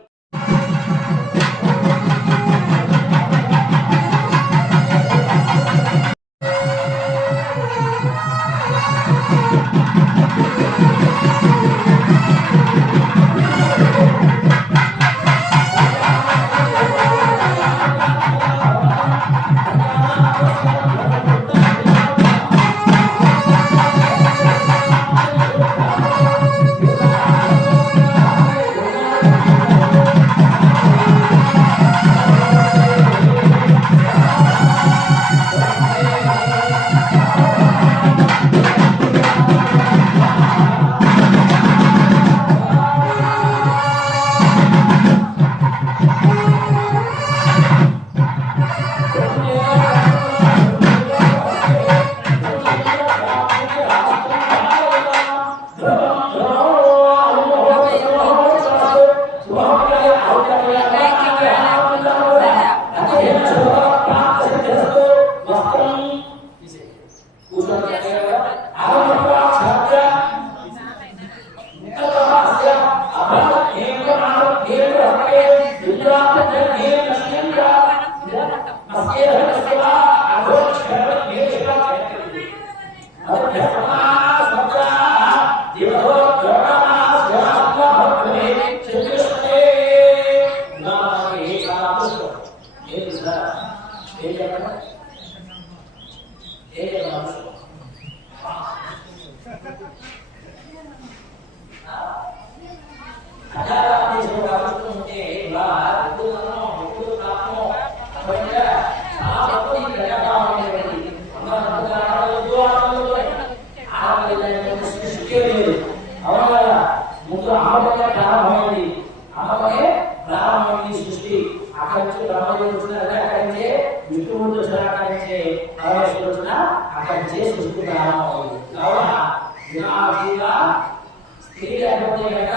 తెలియకపోతే కనుక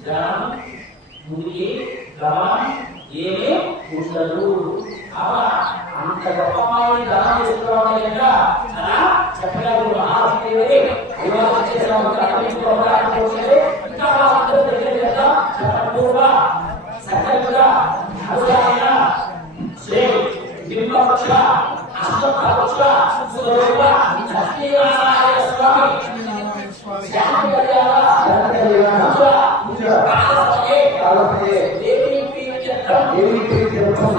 జనం మురికి గమనం ఏమీ ఉండదు. అంత గొప్పవాడిని దానం చేసుకోవడం కనుక చాలా చక్కగా సకలుగా శ్రీ బింబపక్ష అష్టపక్ష స్వరూప సత్యనారాయణ స్వామి శాంతి కళ్యాణ దేవి ప్రీత్యర్థం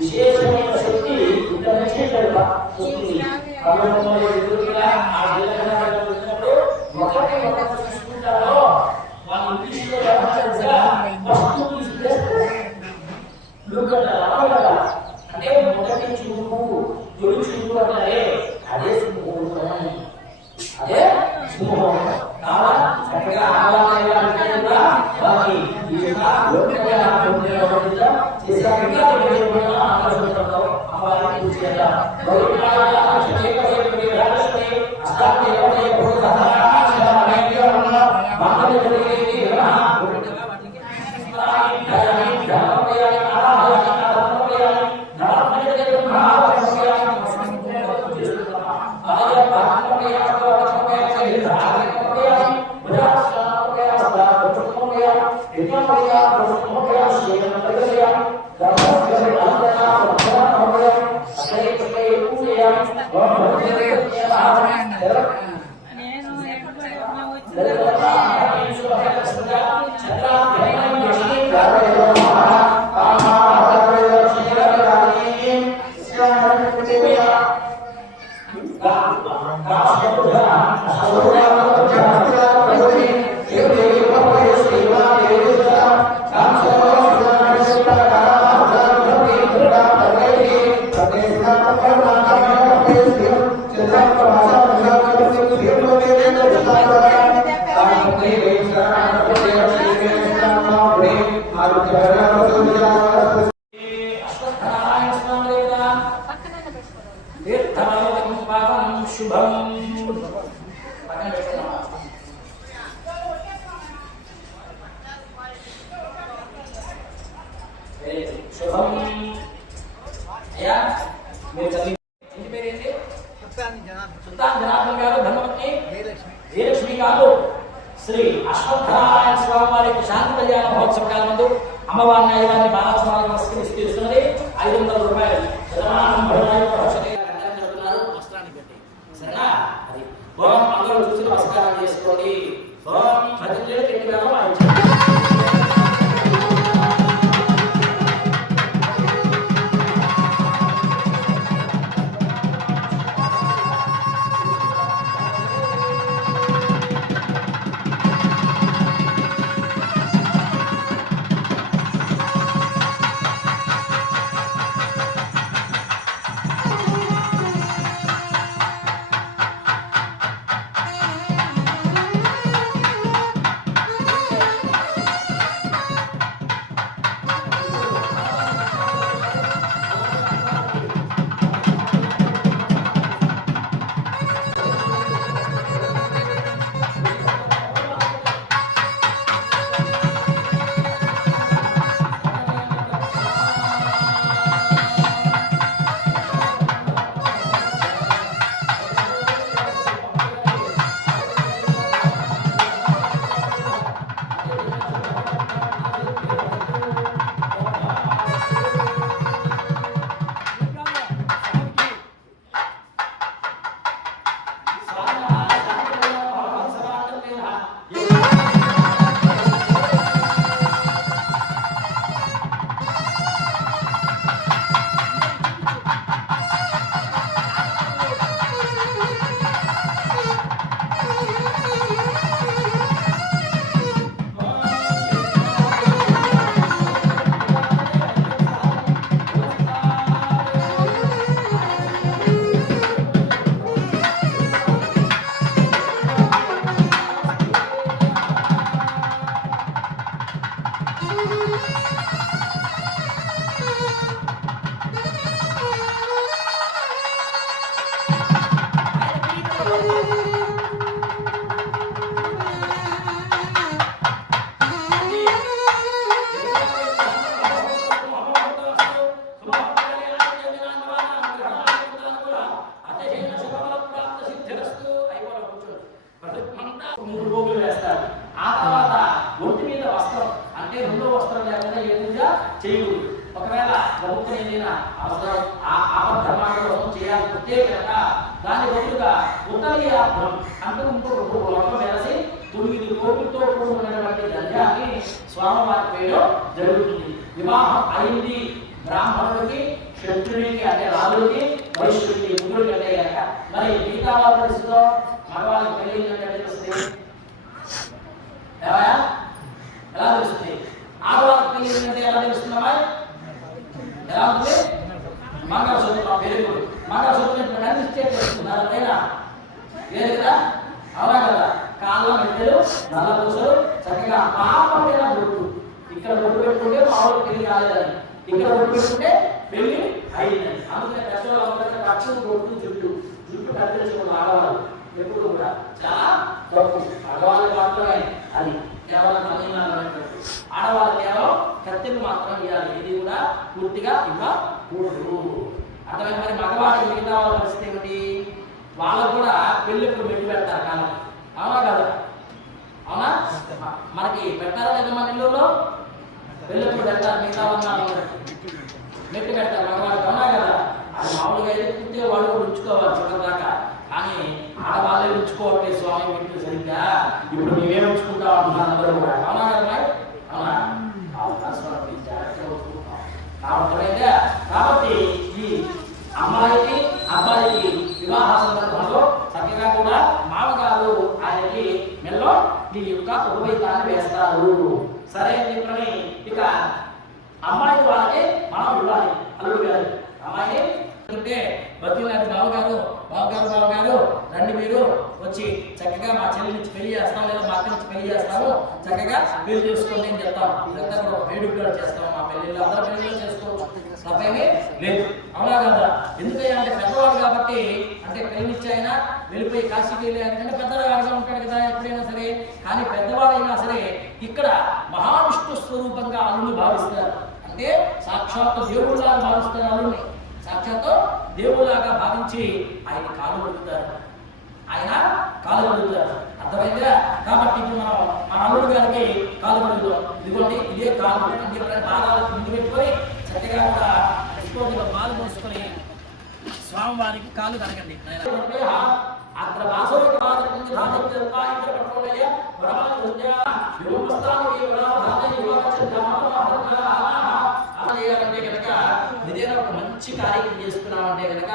విశేషమైన శక్తి ఇంత మంచి అంటే మొదటి చూపు తొలి చూపు అంటారే అదే సింహం, అదే సింహం. చక్కగా శుభం. శుభం. అయ్యా మీరు చదివి ఇంటి పేరేంటి? సుల్తాన్ జనార్దన్ గారు, ధర్మపత్ని జయలక్ష్మి గారు శ్రీ అశ్వత్థనారాయణ స్వామి వారికి శాంతి కళ్యాణ మహోత్సవ కాలంలో అమ్మవారిని అయ్యవారిని బాలాస్వామి నమస్కరిస్తూ ఇస్తున్నది 500 రూపాయలు. సరేనా? అది ఓం అందరూ చూసి నమస్కారం చేసుకోండి. ఓం భద్రతలు పెట్టిన మూడు పోగులు వేస్తారు. ఆ తర్వాత ఒంటి మీద వస్త్రం అంటే రెండో వస్త్రం లేకుండా ఏ పూజ చేయకూడదు. ఒకవేళ ప్రభుత్వం ఏదైనా అవసరం ఆపద్ధర్మాల కోసం చేయాల్సి వస్తే కనుక దాని బదులుగా ఉత్తరీయార్థం అంటూ ఇంకొక ఒక వెలసి 9 పోగులతో కూడినటువంటి గంధాన్ని స్వామివారికి వేయడం జరుగుతుంది. వివాహం అయింది బ్రాహ్మణుడికి, క్షత్రుడికి అంటే రాజుడికి, వైశ్యుడికి, ముగ్గురికి అంటే కనుక మరి మిగతా వాళ్ళ పరిస్థితిలో మగవాళ్ళకి పెళ్లి తెలుస్తుంది ఎలా తెలుస్తుంది? ఆడవాళ్ళకి పెళ్లి అంటే ఎలా తెలుస్తుందమ్మా? ఎలా ఉంటుంది? మంగళసూత్రం పెరుగుడు మంగళసూత్రం ఇప్పుడు కనిపిస్తే తెలుస్తుంది. దానిపైన లేదు కదా, అవునా కదా? కాళ్ళ మెట్టెలు, నల్ల పూసలు, చక్కగా పాపమైన బొట్టు. ఇక్కడ బొట్టు పెట్టుకుంటే మామూలు పెళ్లి కాలేదని, ఇక్కడ బొట్టు పెట్టుకుంటే పెళ్లి అయిందని. అందుకనే పెద్దవాళ్ళు కక్షలు బొట్టు జుట్టు కత్తిరించుకున్న ఆడవాళ్ళు ఎప్పుడు కూడా చాలా తప్పు. ఆడవాళ్ళకి మాత్రమే అది కేవలం ఆడవాళ్ళు కేవలం కత్తిని మాత్రం ఇవ్వాలి, ఇది కూడా పూర్తిగా ఇవ్వకూడదు. అర్థమైంది? మరి మగవాళ్ళకి మిగతా వాళ్ళ పరిస్థితి ఏమిటి? వాళ్ళకు కూడా పెళ్ళిప్పుడు మెట్టు పెడతారు కాలం, అవునా కదా? అవునా? మనకి పెట్టారా లేదా? మన ఇల్లులో పెళ్ళిప్పుడు పెడతారు, మిగతా వాళ్ళు మెట్టు పెడతారు మగవాళ్ళకి, అవునా కదా? అది మామూలుగా అయితే పూర్తిగా వాళ్ళు కూడా ఉంచుకోవాలి చివరిదాకా. కానీ ఆడవాళ్ళే ఉంచుకోవట్లేదు స్వామి మెట్లు సరిగ్గా. ఇప్పుడు మేమే ఉంచుకుంటాం అంటున్నాను అందరూ కూడా, అవునా కదా? అవునా? కాబట్టి ఈ అమ్మాయికి అబ్బాయికి వివాహ సందర్భంలో చక్కగా కూడా మామగారు ఆయనకి మెల్లో ఈ యొక్క ఉపవైతాన్ని వేస్తారు. సరే చెప్పని ఇక అమ్మాయి వాళ్ళకి మనం ఇవ్వాలి. అల్లుడు గారు అమ్మాయిని అంటే బతుకులాంటి బావగారు రండి, మీరు వచ్చి చక్కగా మా చెల్లి నుంచి పెళ్లి చేస్తాం, లేదా మా అక్క నుంచి పెళ్లి చేస్తాము, చక్కగా పెళ్లి చేసుకోండి అని చెప్తాం. ఇదంతా కూడా వేడుకలు చేస్తాం. మా పెళ్లిళ్ళు అందరూ పెళ్లిళ్ళు చేసుకోవచ్చు, తప్పేమీ లేదు, అవునా కదా? ఎందుకంటే అంటే పెద్దవాడు కాబట్టి, అంటే పెళ్లిచ్చాయినా వెళ్ళిపోయి కాశీకి వెళ్ళి అంటే పెద్దవాడుగా ఉంటాడు కదా ఎప్పుడైనా సరే. కానీ పెద్దవాడైనా సరే ఇక్కడ మహావిష్ణు స్వరూపంగా అల్లుని భావిస్తారు. అంటే సాక్షాత్తు దేవుళ్ళగా భావిస్తారు, అల్లుని సాక్షాత్తు దేవుళ్ళగా భావించి ఆయన కాలు పడుతారు. అర్థమైందిరా? కాబట్టి ఇప్పుడు మనం మన అల్లుడు గారికి కాలు పడుతాం. ఇదిగోండి ఇదే కాలు అంటే పాదాలు ముందు పెట్టుకొని చక్కగా కూడా ఎక్స్పోర్ట్గా పాలు పోసుకొని స్వామివారికి కాలు కడగండి. అక్కడ చేయాలంటే కనుక ఏదైనా ఒక మంచి కార్యక్రమం చేసుకున్నామంటే కనుక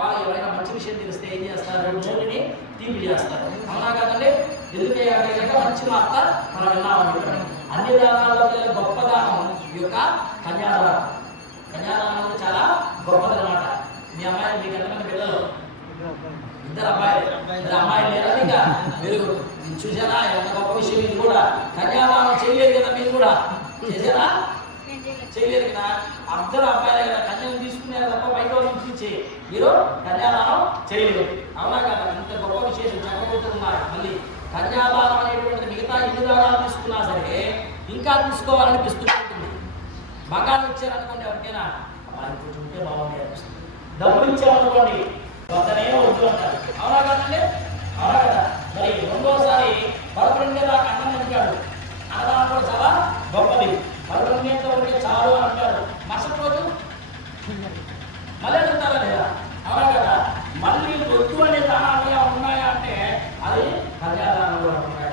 వాళ్ళు ఎవరైనా మంచి విషయం తెలిస్తే ఏం చేస్తారు? నోటిని తీపి చేస్తారు, అవునా కాదండి? ఎందుకు చేయాలంటే కనుక మంచి వార్త మనం విన్నామని. అన్ని దానాల్లో గొప్ప దానం ఈ యొక్క కన్యాదానం. కన్యాదానం చాలా గొప్పదన్నమాట. మీ అమ్మాయి మీకు ఎంతమంది పిల్లలు? ఇద్దరు అమ్మాయిలు లేదా? ఇక మీరు చూసారా ఎంత గొప్ప విషయం ఇది కూడా. కన్యాదానం చేయలేదు కదా మీరు కూడా, చేశారా? చేయలేదు కదా. అందరూ అబ్బాయిలే కదా, కన్యను తీసుకున్నారు తప్ప బయట నుంచి మీరు కన్యాదానం చేయలేదు, అవునా కదా? ఇంత గొప్ప విశేషం చెప్పబోతున్నారు. మళ్ళీ కన్యాదానం అనేటువంటిది మిగతా ఇల్లు దానాలు తీసుకున్నా సరే ఇంకా తీసుకోవాలనిపిస్తుంది. బంగారం ఇచ్చారనుకోండి ఎవరికైనా, అమ్మాయి కొంచెం ఉంటే బాగుంది అనిపిస్తుంది. డబ్బులు ఇచ్చామనుకోండి వద్దనే వద్దు అంటారు, అవునా కదండి? అవునా కదా? మరి రెండోసారి పదకొండే దాకా అన్నం తింటాడు, అన్నదానం కూడా చాలా గొప్పది. పదకొండేంత వరకే చాలు అంటారు. మరుసటి రోజు మళ్ళీ అడుగుతారా లేదా? అవునా కదా? మళ్ళీ వద్దు అనే దానాలు ఉన్నాయా అంటే అది కన్యాదానంలో ఉన్నాయి.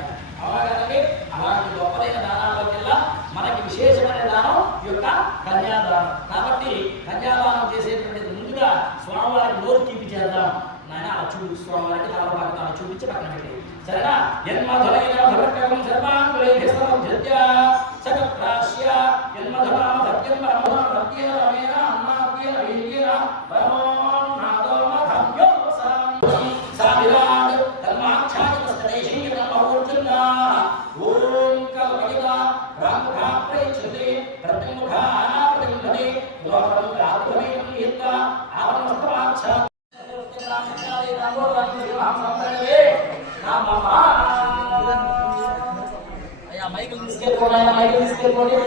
మైకులు తీసుకెళ్ళిపోయి మైకులు తీసుకెళ్ళిపోయి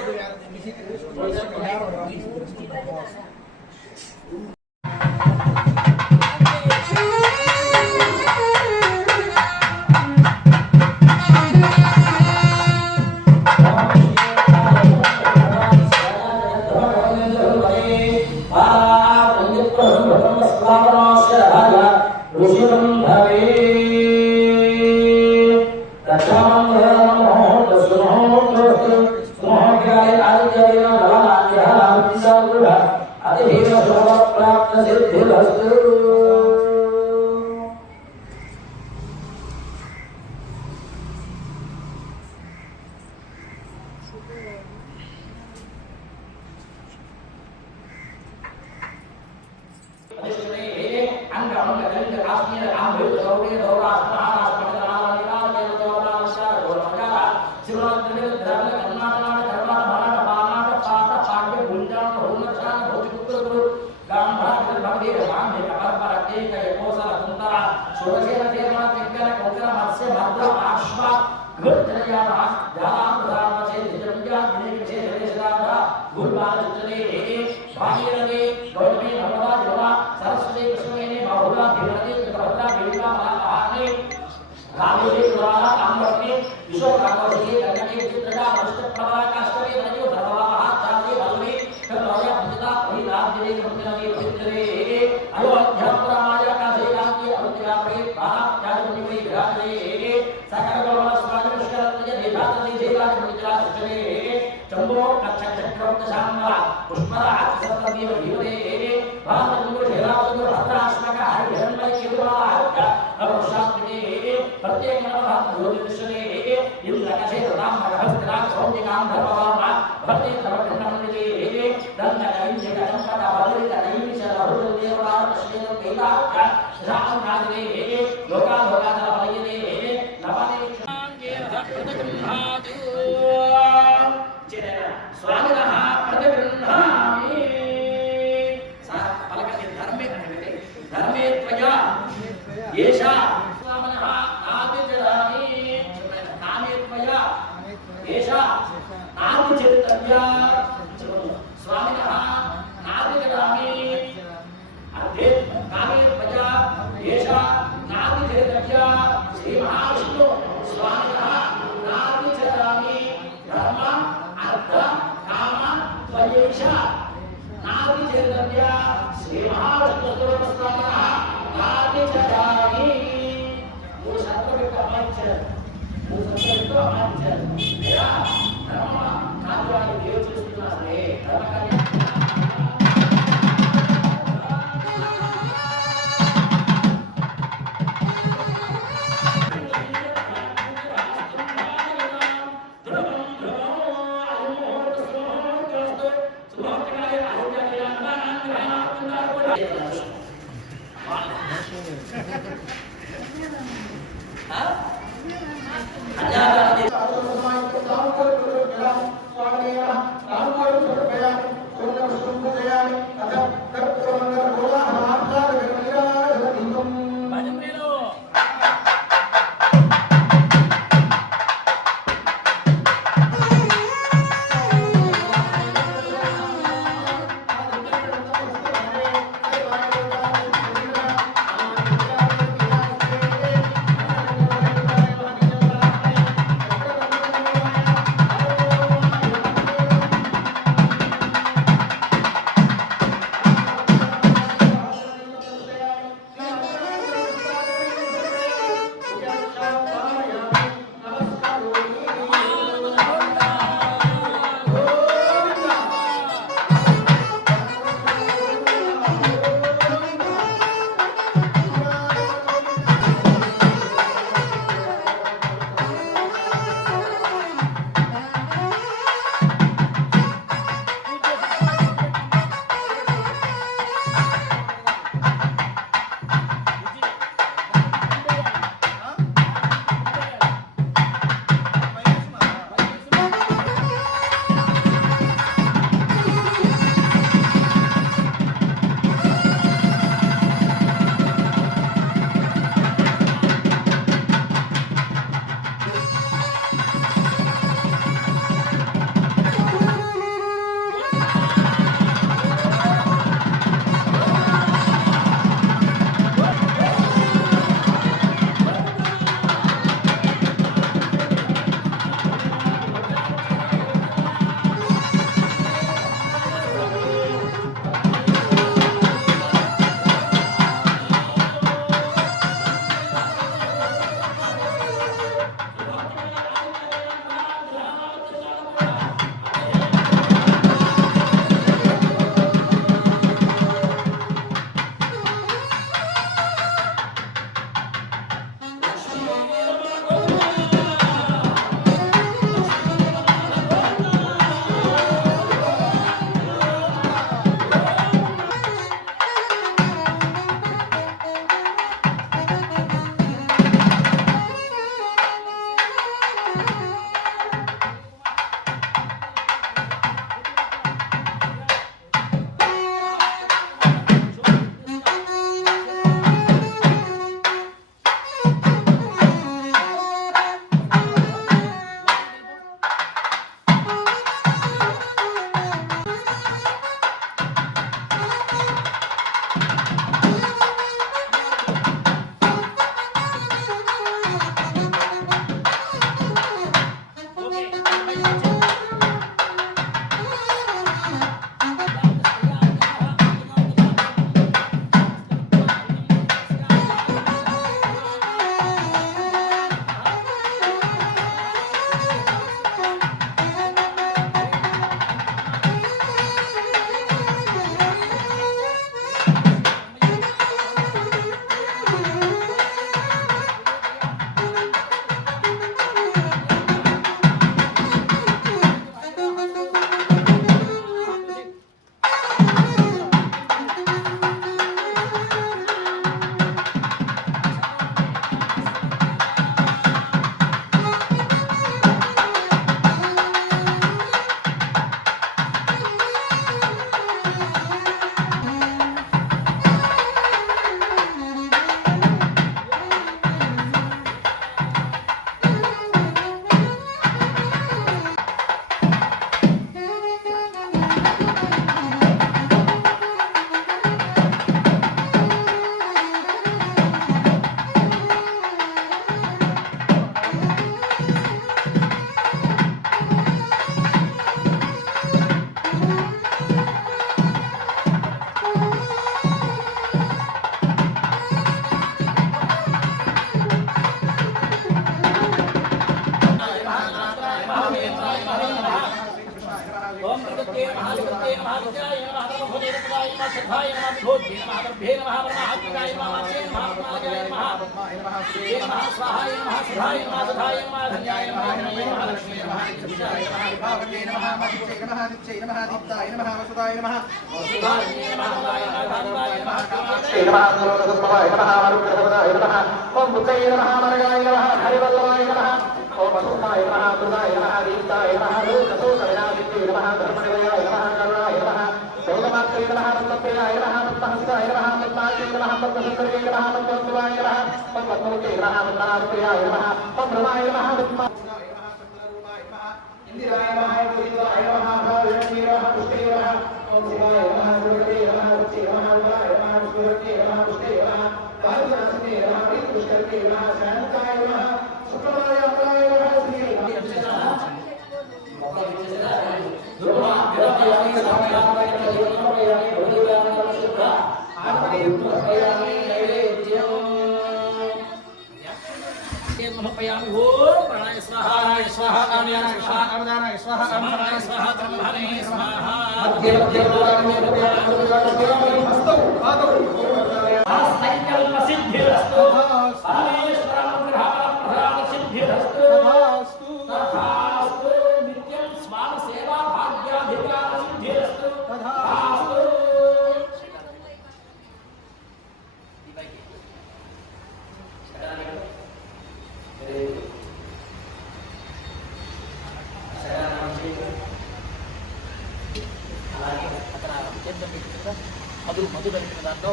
మధు కలిపిన దాంట్లో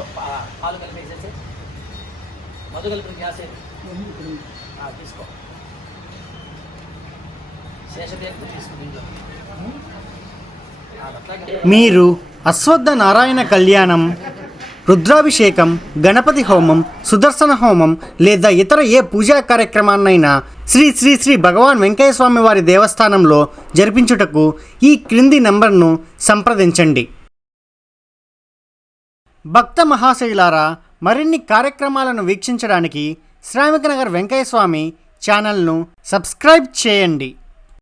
పాలు కలిపేసేసి మధు కలిపిన గ్యాస్ తీసుకో శేషతీర్థం తీసుకుని ఇంట్లో మీరు అశ్వత్థ నారాయణ కళ్యాణం, రుద్రాభిషేకం, గణపతి హోమం, సుదర్శన హోమం లేదా ఇతర ఏ పూజా కార్యక్రమాన్నైనా శ్రీ శ్రీ శ్రీ భగవాన్ వెంకయ్య స్వామి వారి దేవస్థానంలో జరిపించుటకు ఈ క్రింది నంబర్ను సంప్రదించండి. భక్త మహాశయులారా, మరిన్ని కార్యక్రమాలను వీక్షించడానికి శ్రామికనగర్ వెంకయ్య స్వామి ఛానల్ను సబ్స్క్రైబ్ చేయండి.